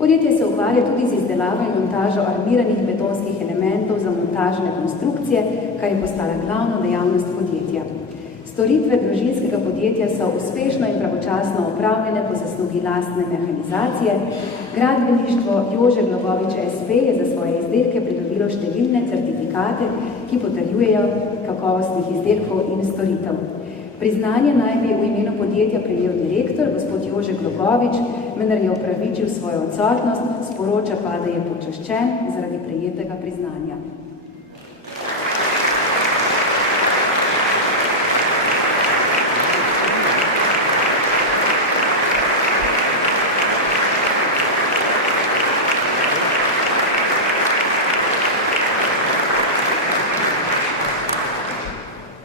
Podjetje se ukvarja tudi z izdelavo in montažo armiranih betonskih elementov za montažne konstrukcije, kar je postala glavna dejavnost podjetja. Storitve družinskega podjetja so uspešno in pravočasno opravljene po zaslugi lastne mehanizacije. Gradbeništvo Jože Globovič SP je za svoje izdelke pridobilo številne certifikate, ki potrjujejo kakovostnih izdelkov in storitev. Priznanje naj bi v imenu podjetja prejel direktor, gospod Jože Globovič, vendar je opravičil svojo odsotnost, sporoča pa, da je počaščen zaradi prejetega priznanja.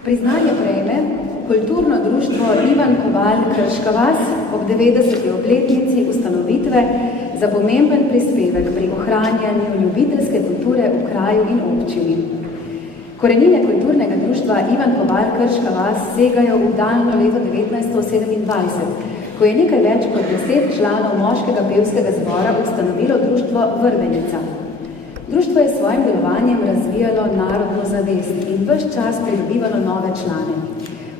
Priznanje prejme kulturno društvo Ivan Koval Krška vas ob 90. obletnici ustanovitve za pomemben prispevek pri ohranjanju ljubiteljske kulture v kraju in občini. Korenine kulturnega društva Ivan Koval Krška vas segajo v daljno leto 1927, ko je nekaj več kot 10 članov moškega pevskega zbora ustanovilo društvo Vrvenica. Društvo je s svojim delovanjem razvijalo narodno zavest in ves čas pridobivalo nove člane.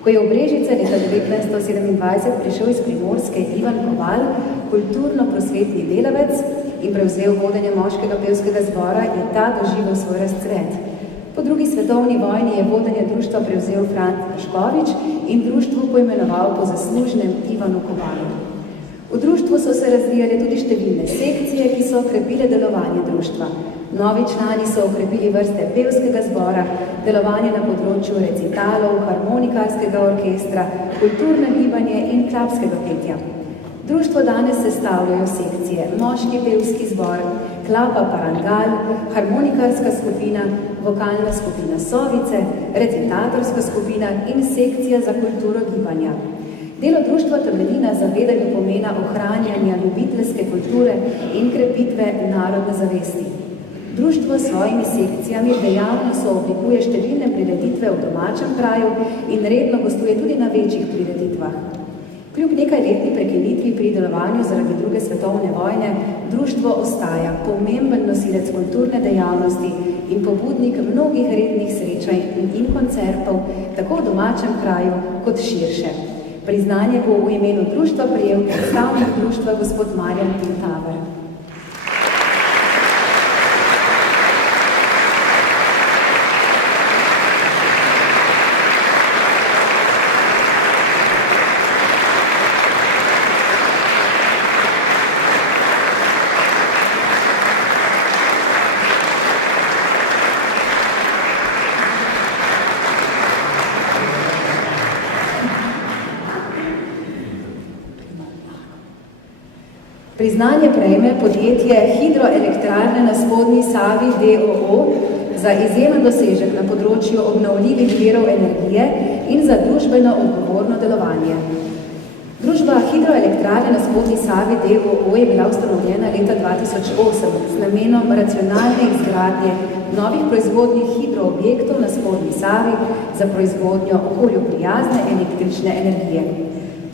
Ko je v Brežice leta 1927 prišel iz Primorske Ivan Koval, kulturno-prosvetni delavec, in prevzel vodenje moškega pevskega zbora, je ta doživel svoj razcvet. Po drugi svetovni vojni je vodenje društva prevzel Franc Škovič in društvo poimenoval po zaslužnem Ivanu Kovalu. V društvu so se razvijale tudi številne sekcije, ki so okrepile delovanje društva. Novi člani so okrepili vrste pevskega zbora, delovanje na področju recitalov, harmonikarskega orkestra, kulturne gibanje in klapskega petja. Društvo danes sestavljajo sekcije moški pevski zbor, klapa Parangal, harmonikarska skupina, vokalna skupina Sovice, recitatorska skupina in sekcija za kulturo gibanja. Delo društva temelji na zavedanju pomena ohranjanja ljubiteljske kulture in krepitve narodne zavesti. Društvo s svojimi sekcijami dejavno sooblikuje številne prireditve v domačem kraju in redno gostuje tudi na večjih prireditvah. Kljub nekajletni prekinitvi pri delovanju zaradi druge svetovne vojne, društvo ostaja pomemben nosilec kulturne dejavnosti in pobudnik mnogih rednih srečanj in koncertov, tako v domačem kraju kot širše. Priznanje bo v imenu društva prejel predstavnik društva gospod Marjan Tintaver. Priznanje prejme podjetje Hidroelektrarne na Spodnji Savi d.o.o. za izjemen dosežek na področju obnovljivih virov energije in za družbeno odgovorno delovanje. Družba Hidroelektrarne na Spodnji Savi d.o.o. je bila ustanovljena leta 2008 z namenom racionalne izgradnje novih proizvodnih hidroobjektov na Spodnji Savi za proizvodnjo okolju prijazne električne energije.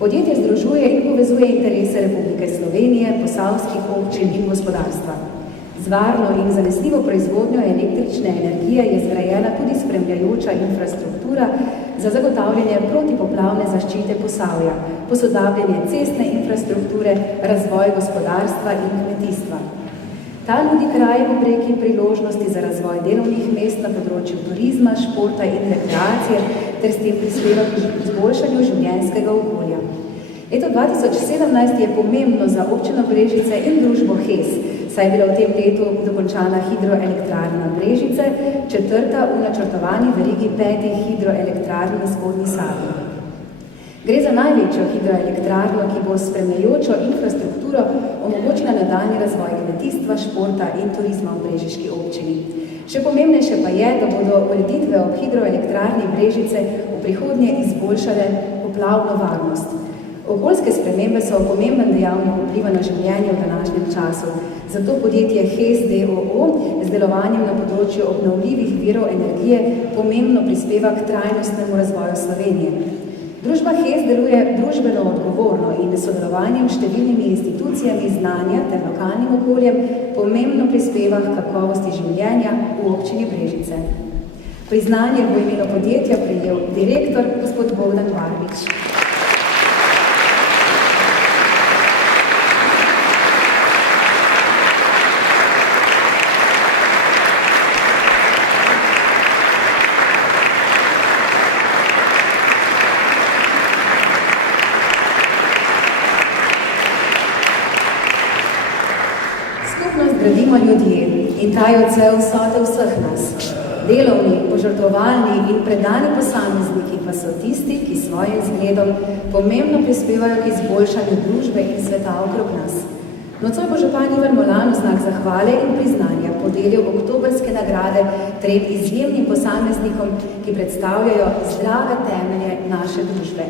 Podjetje združuje in povezuje interese Republike Slovenije, posavskih občin in gospodarstva. Z varno in zanesljivo proizvodnjo električne energije je zgrajena tudi spremljajoča infrastruktura za zagotavljanje protipoplavne zaščite Posavja, posodabljanje cestne infrastrukture, razvoj gospodarstva in kmetijstva. Ta nudi krajem ob reki priložnosti za razvoj delovnih mest na področju turizma, športa in rekreacije ter s tem prispeva k izboljšanju življenjskega okolja. Leto 2017 je pomembno za občino Brežice in družbo HES, saj je bila v tem letu dokončana hidroelektrarna Brežice, četrta v načrtovani verigi 5 hidroelektrarn na spodnji Savi. Gre za največjo hidroelektrarno, ki bo s spremljajočo infrastrukturo omogočila nadaljnji razvoj kmetijstva, športa in turizma v brežiški občini. Še pomembnejše pa je, da bodo ureditve ob hidroelektrarni Brežice v prihodnje izboljšale poplavno varnost. Okoljske spremembe so pomemben dejavnik vpliva na življenje v današnjem času, zato podjetje HES d.o.o. z delovanjem na področju obnovljivih virov energije pomembno prispeva k trajnostnemu razvoju Slovenije. Družba HES deluje družbeno odgovorno in s sodelovanjem s številnimi institucijami znanja ter lokalnim okoljem pomembno prispeva k kakovosti življenja v občini Brežice. Priznanje bo imelo podjetja prejel direktor gospod Bogdan Varvič. Gradimo ljudje in ta je odsev vsote vseh nas. Delovni, požrtvovalni in predani posamezniki pa so tisti, ki s svojim zgledom pomembno prispevajo k izboljšanju družbe in sveta okrog nas. Nocoj bo župan Ivan Molan v znak zahvale in priznanja podelil oktobrske nagrade 3 izjemnim posameznikom, ki predstavljajo zdrave temelje naše družbe.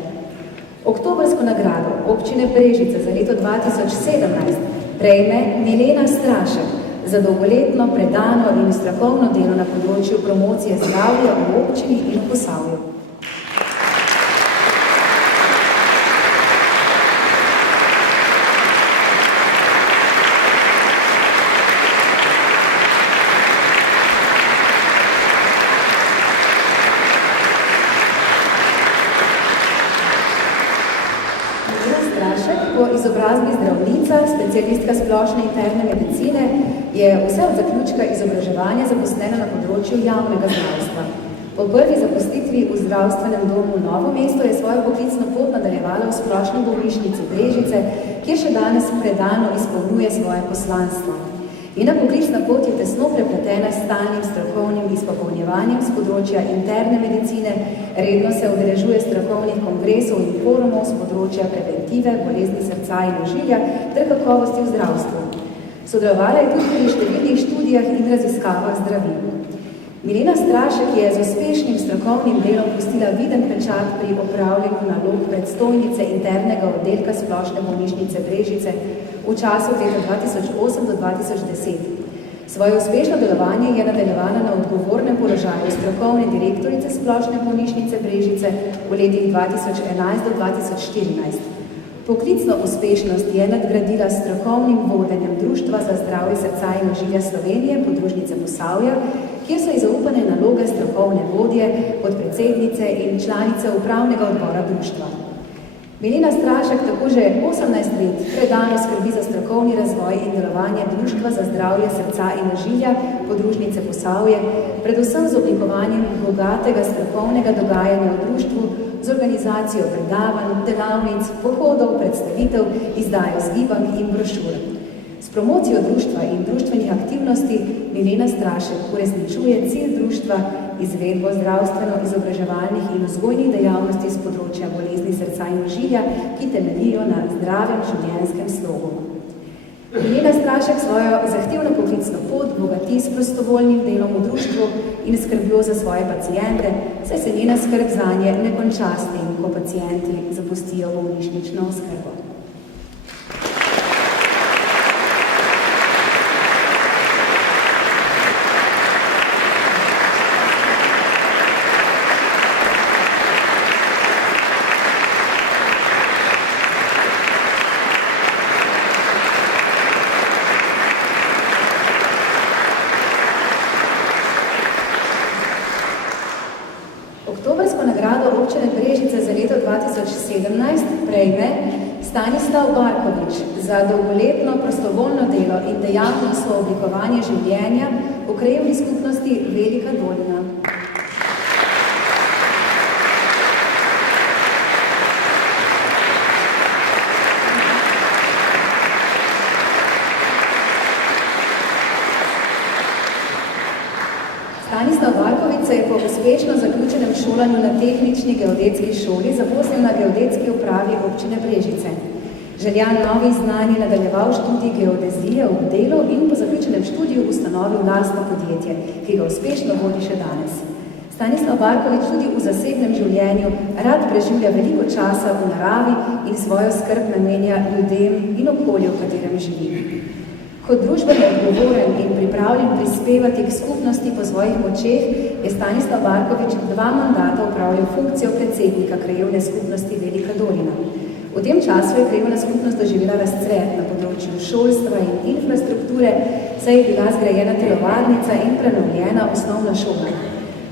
Oktobrsko nagrado občine Brežice za leto 2017 prejme Milena Strašek za dolgoletno, predano in strokovno delo na področju promocije zdravja v občini in v Posavju. Po izobrazbi zdravnica, specialistka splošne interne medicine, je vse od zaključka izobraževanja zaposlena na področju javnega zdravstva. Po prvi zaposlitvi v zdravstvenem domu Novo mesto je svojo poklicno pot nadaljevala v splošni bolnišnici Brežice, kjer še danes predano izpolnjuje svoje poslanstvo. Njena poklicna pot je tesno prepletena s stalnim strokovnim izpopolnjevanjem z področja interne medicine, redno se udeležuje strokovnih kongresov in forumov z področja preventive, bolezni srca in ožilja ter kakovosti v zdravstvu. Sodelovala je tudi pri številnih študijah in raziskavah zdravil. Milena Strašek je z uspešnim strokovnim delom pustila viden pečat pri opravljanju nalog predstojnice internega oddelka splošne bolnišnice Brežice v času leta 2008 do 2010. Svoje uspešno delovanje je nadaljevala na odgovornem položaju strokovne direktorice splošne bolnišnice Brežice v letih 2011 do 2014. Poklicno uspešnost je nadgradila s strokovnim vodenjem Društva za zdravje srca in ožilja Slovenije, podružnice Posavja, kjer so ji zaupane naloge strokovne vodje, podpredsednice in članice upravnega odbora društva. Milena Strašek tako že 18 let predano skrbi za strokovni razvoj in delovanje Društva za zdravje srca in ožilja, podružnice Posavje, predvsem z oblikovanjem bogatega strokovnega dogajanja v društvu, z organizacijo predavanj, delavnic, pohodov, predstavitev, izdajo zgibanj in brošur. S promocijo društva in društvenih aktivnosti Milena Strašek uresničuje cilj društva izvedbo zdravstveno-izobraževalnih in vzgojnih dejavnosti z področja bolezni srca in ožilja, ki temeljijo na zdravem življenjskem slogu. Milena Strašek svojo zahtevno poklicno pot bogati s prostovoljnim delom v društvu in skrbjo za svoje paciente, saj se njena skrb zanje ne konča s tem, ko pacienti zapustijo bolnišnično oskrbo. prejme Stanislav Barkovič za dolgoletno prostovoljno delo in dejavno sooblikovanje življenja v krajevni skupnosti Velika Dolina. Stanislav Barkovič se je po uspešno zaključenem šolanju na tehnični geodetski šoli zaposlil na geodetski upravi občine Brežice. Željan novih znanj je nadaljeval študij geodezije v delu in po zaključenem študiju ustanovil lastno podjetje, ki ga uspešno vodi še danes. Stanislav Barkovič tudi v zasebnem življenju rad preživlja veliko časa v naravi in svojo skrb namenja ljudem in okolju, v katerem živi. Kot družbeno odgovoren in pripravljen prispevati k skupnosti po svojih močeh, je Stanislav Barkovič 2 mandata upravljal funkcijo predsednika krajevne skupnosti Velika Dolina. V tem času je krajevna skupnost doživela razcvet na področju šolstva in infrastrukture, saj je bila zgrajena telovadnica in prenovljena osnovna šola.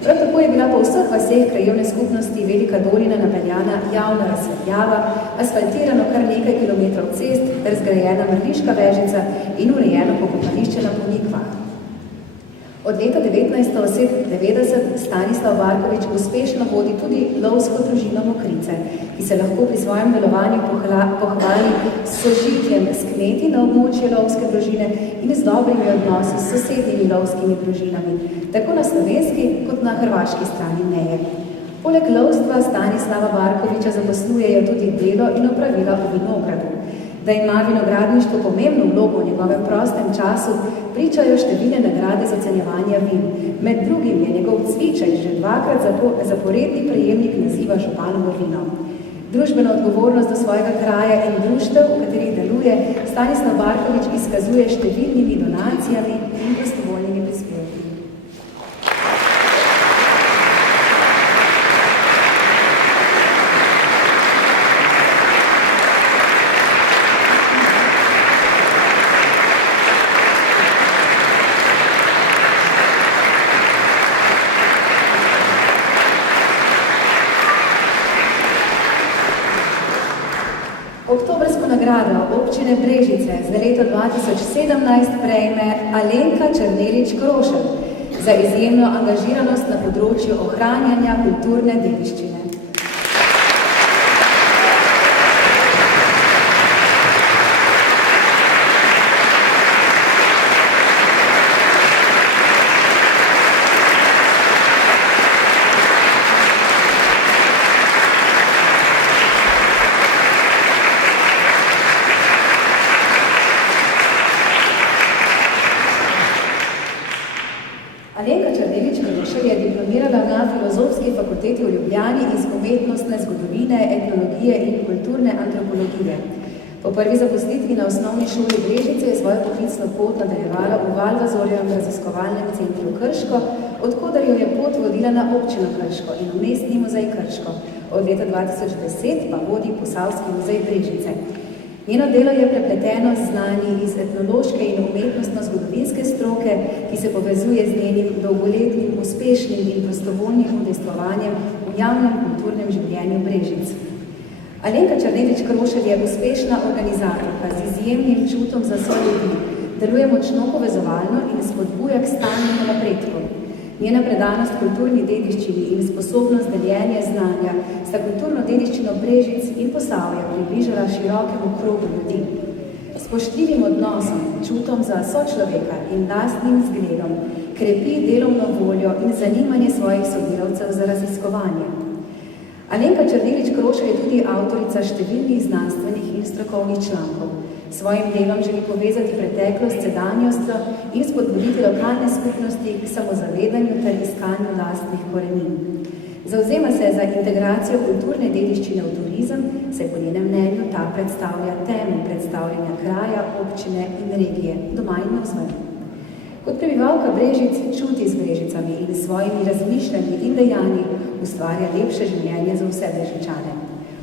Prav tako je bila po vseh vaseh krajevne skupnosti Velika Dolina napeljana javna razsvetljava, asfaltirano kar nekaj kilometrov cest ter zgrajena mrliška vežica in urejeno pokopališče na Ponikvah. Od leta 1990 Stanislav Barkovič uspešno vodi tudi lovsko družino Mokrice, ki se lahko pri svojem delovanju pohvali s sožitjem s kmeti na območju lovske družine in z dobrimi odnosi s sosednjimi lovskimi družinami, tako na slovenski kot na hrvaški strani meje. Poleg lovstva Stanislava Barkoviča zaposlujejo tudi delo in opravila v vinogradu. Da ima vinogradništvo pomembno vlogo v njegovem prostem času, pričajo številne nagrade za ocenjevanje vin. Med drugim je njegov cviček že 2-krat zaporedni prejemnik naziva županovo vino. Družbeno odgovornost do svojega kraja in društev, v katerih deluje, Stanislav Barkovič izkazuje številnimi donacijami in prostovoljnimi prispevki. Oktobrsko nagrado občine Brežice za leto 2017 prejme Alenka Černelič Krošelj za izjemno angažiranost na področju ohranjanja kulturne dediščine. Alenka Černelič Krošelj je diplomirala na Filozofski fakulteti v Ljubljani iz umetnostne zgodovine, etnologije in kulturne antropologije. Po prvi zaposlitvi na osnovni šoli Brežice je svojo poklicno pot nadaljevala v Valvazorjevem raziskovalnem centru Krško, odkoder jo je pot vodila na občino Krško in v mestni muzej Krško. Od leta 2010 pa vodi Posavski muzej Brežice. Njeno delo je prepleteno z znanji iz etnološke in umetnostno-zgodovinske stroke, ki se povezuje z njenim dolgoletnim, uspešnim in prostovoljnim udejstvovanjem v javnem kulturnem življenju Brežic. Alenka Černelič Krošelj je uspešna organizatorka z izjemnim čutom za soljudi, deluje močno povezovalno in spodbuja k stalnemu napredku. Njena predanost kulturni dediščini in sposobnost deljenja znanja sta kulturno dediščino Brežic in Posavja približala širokemu krogu ljudi. Spoštljivim odnosom, čutom za sočloveka in lastnim zgledom krepi delovno voljo in zanimanje svojih sodelavcev za raziskovanje. Alenka Černelič Krošelj je tudi avtorica številnih znanstvenih in strokovnih člankov. Svojim delom želi povezati preteklost s sedanjostjo in spodbuditi lokalne skupnosti k samozavedanju ter iskanju lastnih korenin. Zavzema se za integracijo kulturne dediščine v turizem, saj po njenem mnenju ta predstavlja temelj predstavljanja kraja, občine in regije, doma in navzven. Kot prebivalka Brežic čuti z Brežicami in s svojimi razmišljanji in dejanji ustvarja lepše življenje za vse Brežičane.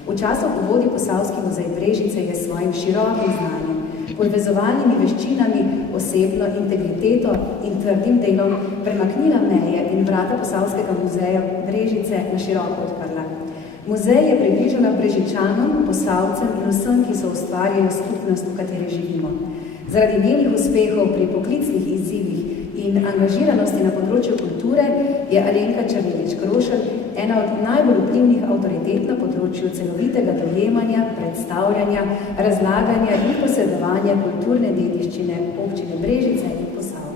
V času, ko vodi Posavski muzej Brežice, je s svojim širokim znanjem, podvezovalnimi veščinami, osebno integriteto in trdim delom premaknila meje in vrata Posavskega muzeja Brežice na široko odprla. Muzej je približala Brežičanom, Posavcem in vsem, ki so ustvarjali skupnost, v kateri živimo. Zaradi njenih uspehov pri poklicnih izzivih in angažiranosti na področju kulture je Alenka Černelič Grošelj ena od najbolj vplivnih avtoritet na področju celovitega dojemanja, predstavljanja, razlaganja in posedovanja kulturne dediščine občine Brežice in Posavja.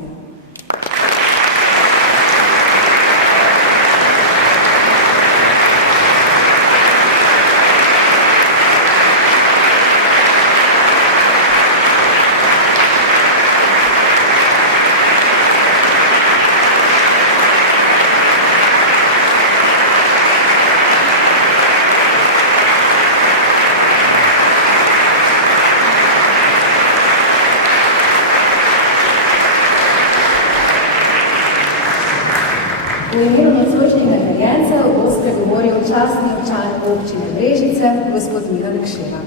V imenu nocojšnjih nagrajencev bo spregovoril častni občan občine Brežice, gospod Milan Kšera.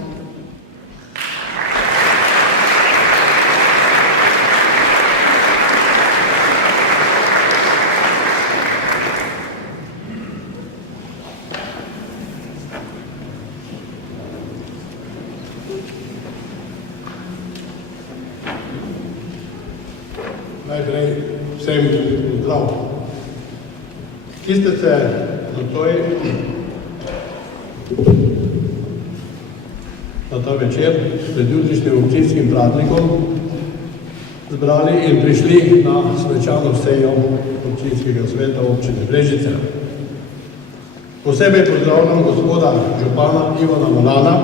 Najprej vsem zdrav. Ki ste se na ta večer pred jutrišnjim občinskim praznikom zbrali in prišli na svečano sejo občinskega sveta občine Brežice. Posebej pozdravljam gospoda župana Ivana Molana,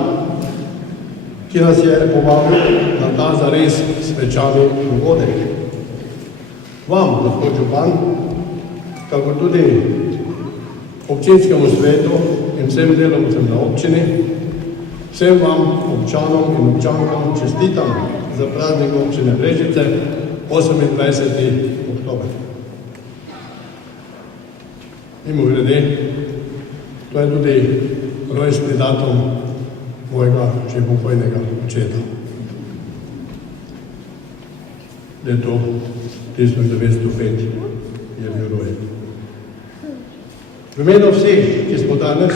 ki nas je povabil na ta zares svečani dogodek. Vam, gospod župan, kako tudi občinskemu svetu in vsem delavcem na občini, vsem vam, občanom in občankam, čestitam za praznik občine Brežice, 28. oktober. Mimogrede, to je tudi rojstni datum mojega že pokojnega očeta. Leto 1905 je bil rojen. V imenu vseh, ki smo danes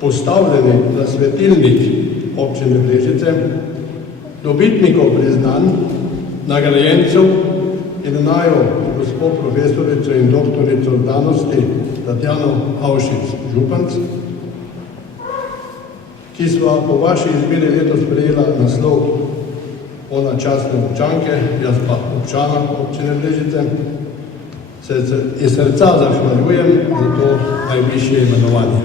postavljeni na svetilnik občine Brežice, dobitnikov priznanj, nagrajencev in naju gospod profesorico in doktorico znanosti Tatjano Avšic-Županc, ki sva po vaši izbiri letos prejela naslov ona častne občanke, jaz pa občana občine Brežice, se iz srca zahvaljujem za to najvišje imenovanje.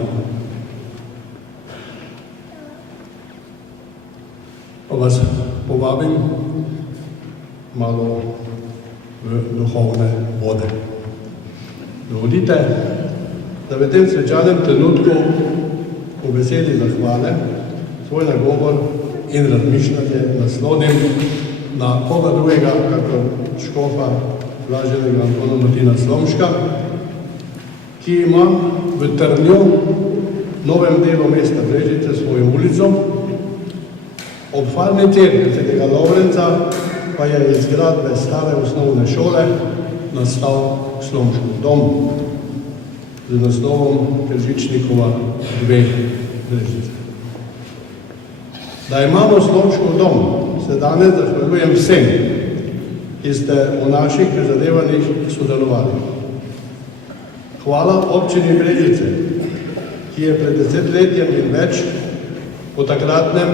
Pa vas povabim malo v duhovne vode. Dovolite, da v tem svečanem trenutku po besedi zahvale svoj nagovor in razmišljanje naslonim na koga drugega, kakor škofa blaženega Antona Martina Slomška, ki ima v Trnju, novem delu mesta Brežice, svojo ulico. Ob farni cerkvi svetega Lovrenca pa je iz zgradbe stare osnovne šole nastal Slomškov dom z naslovom Kržičnikova 2 Brežice. Da imamo Slomškov dom, se danes zahvaljujem vsem, ki ste v naših prizadevanjih sodelovali. Hvala občini Brežice, ki je pred 10 letjem in več po takratnem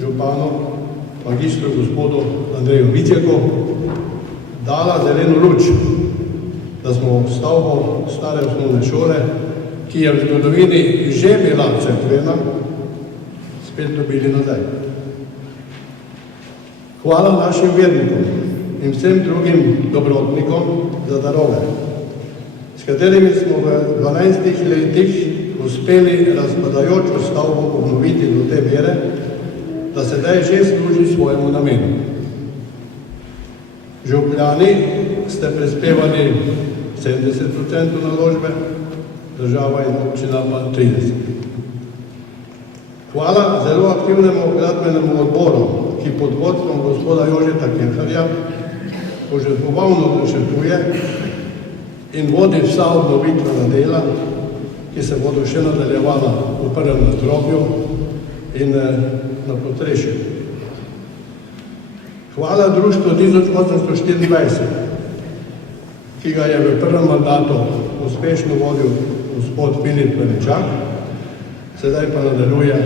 županu, magistru gospodu Andreju Vicjaku, dala zeleno luč, da smo stavbo stare osnovne šole, ki je v zgodovini že bila cerkvena, spet dobili nazaj. Hvala našim vernikom in vsem drugim dobrotnikom za darove, s katerimi smo v 12 letih uspeli razpadajočo stavbo obnoviti do te mere, da sedaj že služi svojemu namenu. Župljani ste prispevali 70% naložbe, država in občina pa 30%. Hvala zelo aktivnemu gradbenemu odboru, ki pod vodstvom gospoda Jožeta Kenharja požrtvovalno načrtuje in vodi vsa obnovitvena dela, ki se bodo še nadaljevala v prvem nadstropju in na podstrešju. Hvala društvu 1824, ki ga je v prvem mandatu uspešno vodil gospod Filip Peličak, sedaj pa nadaljuje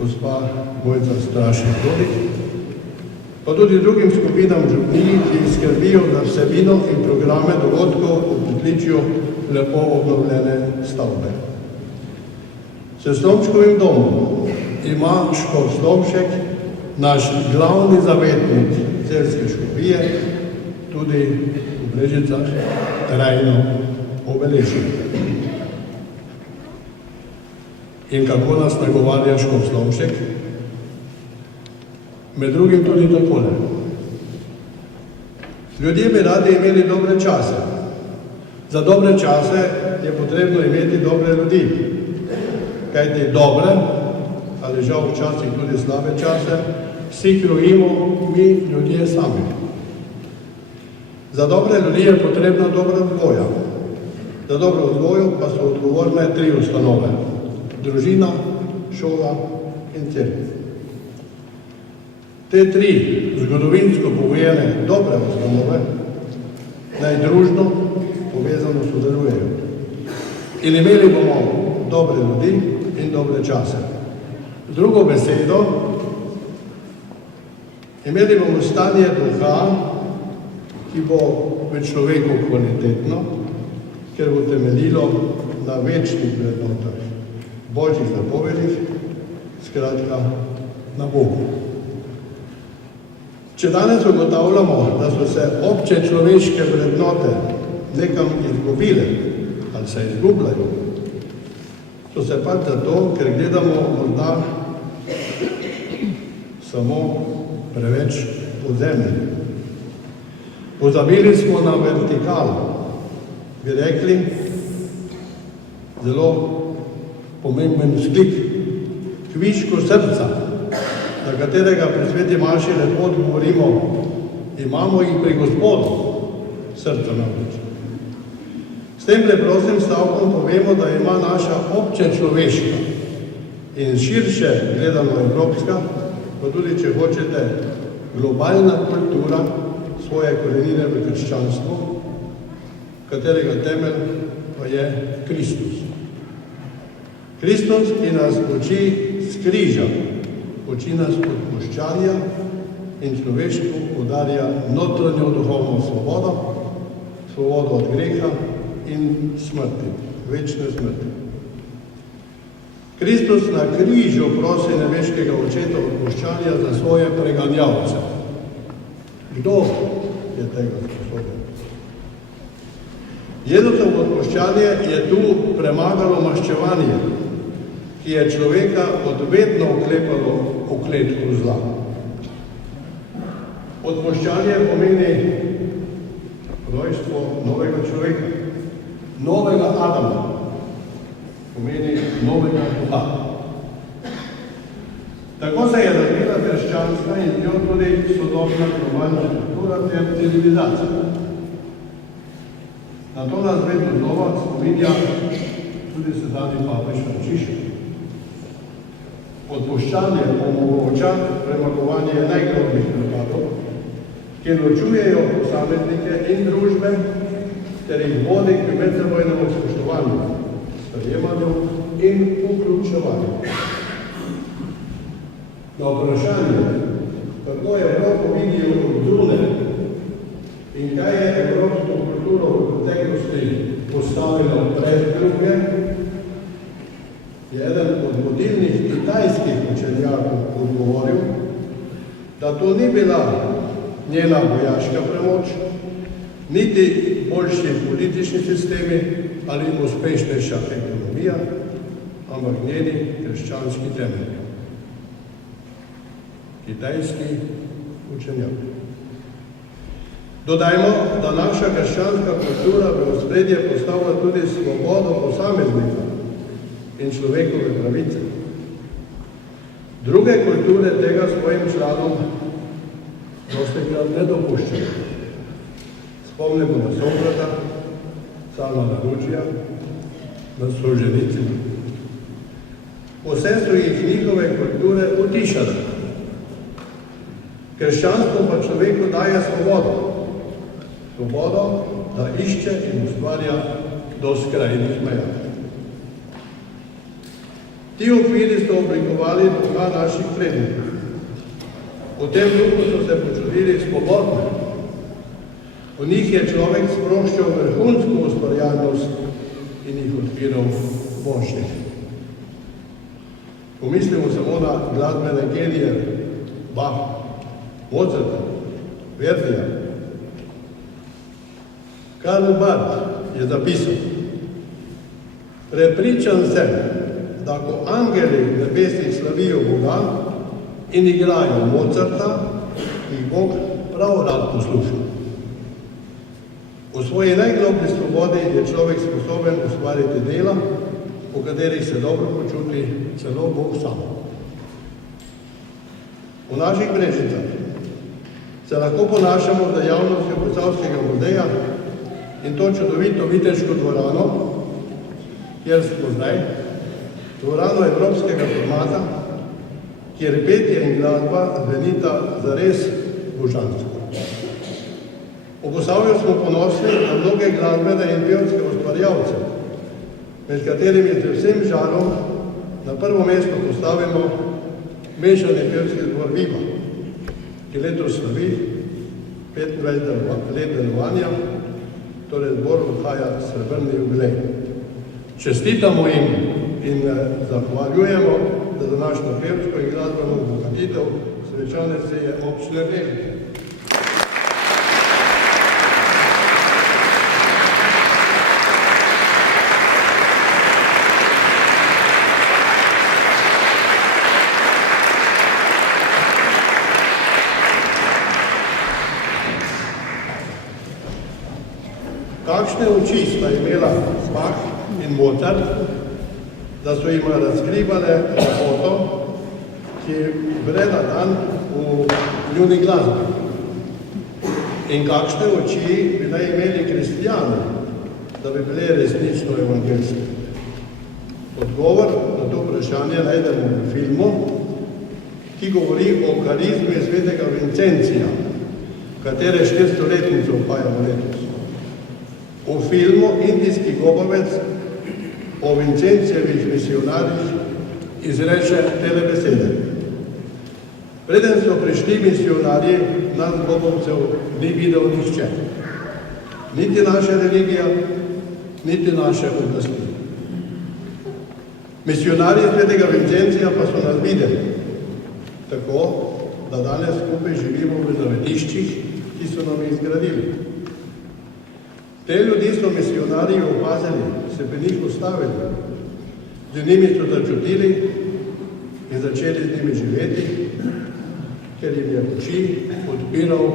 gospa Mojca Strašnik-Dodik, pa tudi drugim skupinam župnij, ki skrbijo za vsebino in programe dogodkov v pritličju lepo obnovljene stavbe. S Slomškovim domom ima škof Slomšek, naš glavni zavetnik celjske škofije, tudi v Brežicah trajno obeležen. In kako nas nagovarja škof Slomšek? Med drugim tudi takole. Ljudje bi radi imeli dobre čase. Za dobre čase je potrebno imeti dobre ljudi. Kajti dobre, ali žal včasih tudi slabe čase, vsi krojimo mi ljudje sami. Za dobre ljudi je potrebna dobra vzgoja. Za dobro vzgojo pa so odgovorne 3 ustanove: družina, šola in cerkev. Te 3 zgodovinsko povojene dobre ustanove naj družno povezano sodelujejo. In imeli bomo dobre ljudi in dobre čase. Z drugo besedo, imeli bomo stanje duha, ki bo v človeku kvalitetno, ker bo temeljilo na večnih vrednotah, božjih zapovedih, skratka na Bogu. Če danes ugotavljamo, da so se obče človeške vrednote nekam izgubile ali se izgubljajo, so se pač zato, ker gledamo morda samo preveč po zemlji. Pozabili smo na vertikalo, bi rekli, zelo pomemben sklik, kvišku srca, na katerega pri sveti maši lepo odgovorimo, imamo jih pri Gospodu, srca namreč. S tem preprostim stavkom povemo, da ima naša obče človeška in širše gledano evropska, pa tudi, če hočete, globalna kultura svoje korenine v krščanstvu, katerega temelj pa je Kristus. Kristus, ki nas uči s križa, uči nas odpuščanja in človeštvu podarja notranjo duhovno svobodo, svobodo od greha in smrti, večne smrti. Kristus na križu prosi nebeškega očeta odpuščanja za svoje preganjalce. Kdo je tega sposoben? Jezusovo odpuščanje je tu premagalo maščevanje, ki je človeka odvedno oklepalo v kletko zla. Odpuščanje pomeni rojstvo novega človeka, novega Adama, pomeni novega duha. Tako se je razvila krščanska in njo tudi sodobna globalna kultura ter civilizacija. Na to nas vedno znova spominja tudi sedanji papež Frančišek. Odpuščanje omogoča premagovanje najgrobnejših napadov, ki ločujejo posameznike in družbe ter jih vodi k medsebojnemu spoštovanju, sprejemanju in vključevanju. Na vprašanje, kako Evropo vidijo od zunaj in kaj je evropsko kulturo v preteklosti postavilo pred druge, je eden od vodilnih kitajskih učenjakov odgovoril, da to ni bila njena vojaška premoč, niti boljši politični sistemi ali uspešnejša ekonomija, ampak njeni krščanski temelji. Kitajski učenjak. Dodajmo, da naša krščanska kultura v ospredje postavlja tudi svobodo posameznika in človekove pravice. Druge kulture tega svojim članom dostikrat ne dopuščajo. Spomnimo na Sokrata, Salmana Rushdija, nad Solženicem. Vse so jih njihove kulture utišale. Krščanstvo pa človeku daje svobodo. Svobodo, da išče in ustvarja do skrajnih meja. Ti okviri so oblikovali duha naših prednikov. V tem duhu so se počutili svobodne. V njih je človek sproščal vrhunsko ustvarjalnost in jih odpiral božjih. Pomislimo samo na glasbene genije Bacha, Mozarta, Verdija. Karl Barth je zapisal: prepričan sem, da ko angeli nebesnih slavijo Boga in igrajo Mozarta, jih Bog prav rad posluša. V svoji najgloblji svobodi je človek sposoben ustvariti dela, po katerih se dobro počuti celo Bog sam. V naših Brežicah se lahko ponašamo z dejavnostjo Posavskega muzeja in to čudovito viteško dvorano, kjer smo zdaj, dvorano evropskega formata, kjer petje in glasba zvenita zares božansko. V Posavju smo ponosni na mnoge glasbene in pevske ustvarjalce, med katerimi z vsem žarom na prvo mesto postavimo mešani pevski zbor Viva, ki letos slavi 25 let delovanja, torej zbor odhaja srebrni jubilej. Čestitamo jim in zahvaljujemo za današnjo pevsko in glasbeno obogatitev svečane seje občine Brežice. Kakšne oči sta imela Bach in Mozart, da so jim razkrivale lepoto, ki vre na dan v njuni glasbi. In kakšne oči bi naj imeli kristijani, da bi bile resnično evangelske. Odgovor na to vprašanje najdemo v filmu, ki govori o karizmi svetega Vincencija, katere 400-letnico opajamo letos. V filmu Indijski gobavec o Vincencijevih misionarjih izreče tele besede. Preden so prišli misionarji, nas gobavcev ni videl nihče. Niti naša religija, niti naše oblasti. Misionarji svetega Vincencija pa so nas videli, tako da danes skupaj živimo v zavetiščih, ki so nam jih zgradili. Te ljudi so misionarji opazili, se pri njih ustavili, z njimi so začutili in začeli z njimi živeti, ker jim je oči odpiral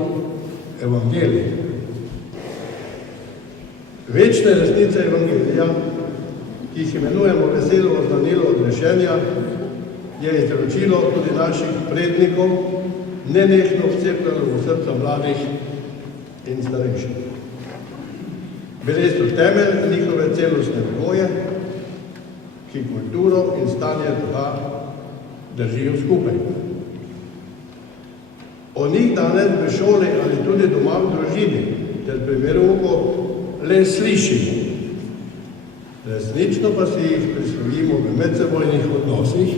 evangelij. Večne resnice evangelija, ki jih imenujemo veselo oznanilo odrešenja, je izročilo tudi naših prednikov, nenehno vcepljalo v srca mladih in starejših. Bili so temelj njihove celostne vzgoje, ki kulturo in stanje duha držijo skupaj. O njih danes v šoli ali tudi doma v družini ter pri verouku le slišimo. Resnično pa si jih prisvojimo v medsebojnih odnosih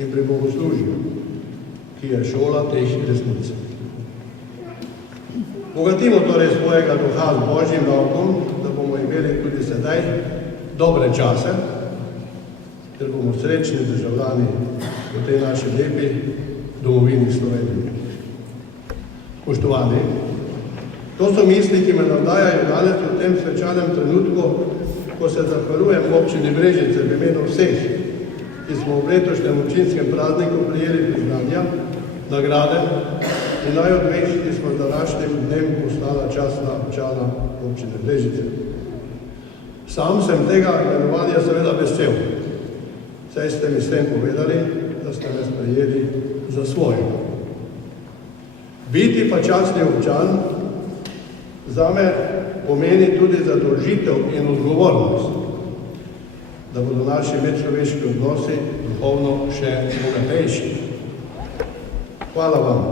in pri bogoslužju, ki je šola teh resnic. Bogatimo torej svojega duha z Božjim naukom, da bomo imeli tudi sedaj dobre čase, ker bomo srečni državljani v tej naši lepi domovini Sloveniji. Spoštovani, to so misli, ki me navdajajo danes v tem svečanem trenutku, ko se zahvaljujem občini Brežice v imenu vseh, ki smo v letošnjem občinskem prazniku prijeli priznanja, nagrade in naj od dveh, ki smo z današnjim dnem postala častna občana občine Brežice. Sam sem tega imenovanja seveda vesel, saj ste mi s tem povedali, da ste me sprejeli za svojega. Biti pa častni občan zame pomeni tudi zadolžitev in odgovornost. da bodo naši medčloveški odnosi duhovno še bogatejši. Hvala vam.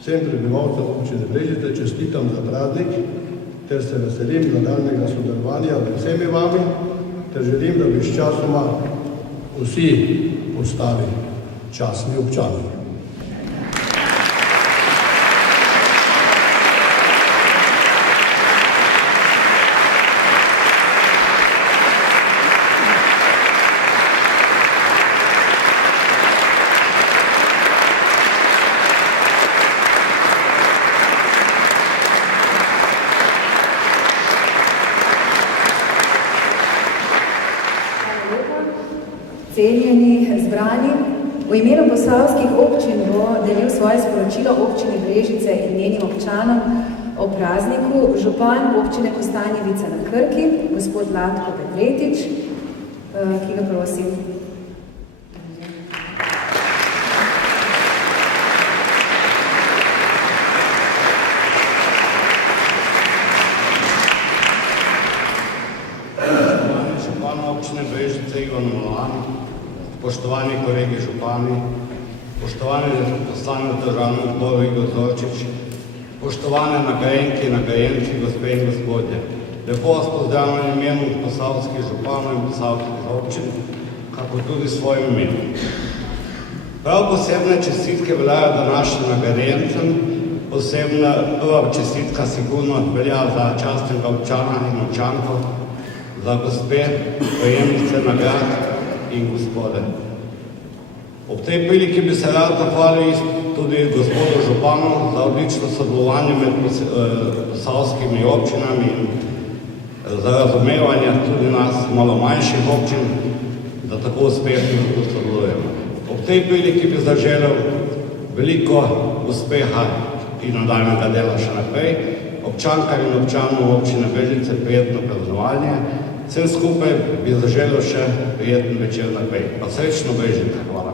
Vsem prebivalcem občine Brežice čestitam za praznik ter se veselim nadaljnjega sodelovanja z vsemi vami ter želim, da bi sčasoma vsi postali častni občani. Cenjeni zbrani, v imenu posavskih občin bo delil svoje sporočilo občini Brežice in njenim občanom o prazniku župan občine Kostanjevica na Krki, gospod Latko Petretič, ki ga prosim. Župan občine Brežice Ivan Molan, spoštovani kolegi župani, spoštovani poslanec državnega zbora Igor Zorčič, spoštovane nagrajenke in nagrajenci, gospe in gospodje. Lepo vas pozdravljam v imenu posavskih županov in posavskih občin, kako tudi s svojim imenom. Prav posebne čestitke veljajo današnjim nagrajencem, posebna prva čestitka sigurno velja za častnega občana in občanko, za gospe, prejemnice nagrad in gospode. Ob tej priliki bi se rad zahvalil tudi gospodu županu za odlično sodelovanje med posavskimi občinami in za razumevanje tudi nas malo manjših občin, da tako uspešno sodelujemo. Ob tej priliki bi zaželel veliko uspeha in nadaljnjega dela še naprej, občankam in občanom občine Brežice prijetno praznovanje. Vsem skupaj bi zaželel še prijeten večer naprej. Pa srečno Brežice. Hvala.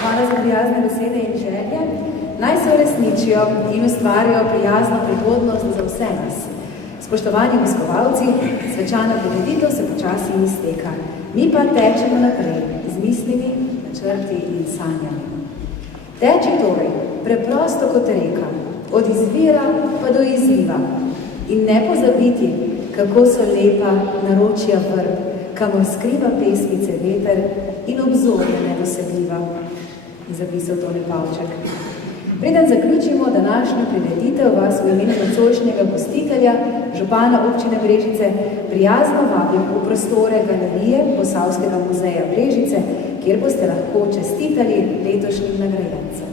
Hvala za prijazne besede in želje. Naj se uresničijo in ustvarijo prijazno prihodnost za vse nas. Spoštovani obiskovalci, svečana prireditev se počasi izteka. Mi pa tečemo naprej z mislimi, načrti in sanjami. Teči torej, preprosto kot reka, od izvira pa do izliva. In ne pozabiti, kako so lepa naročja vrb, kamor skriva pesmice veter in obzorje nedosegljiva. In zapisal Tone Pavček. Preden zaključimo današnjo prireditev, vas v imenu nocojšnjega gostitelja, župana občine Brežice, prijazno vabim v prostore galerije Posavskega muzeja Brežice, kjer boste lahko čestitali letošnjim nagrajencem.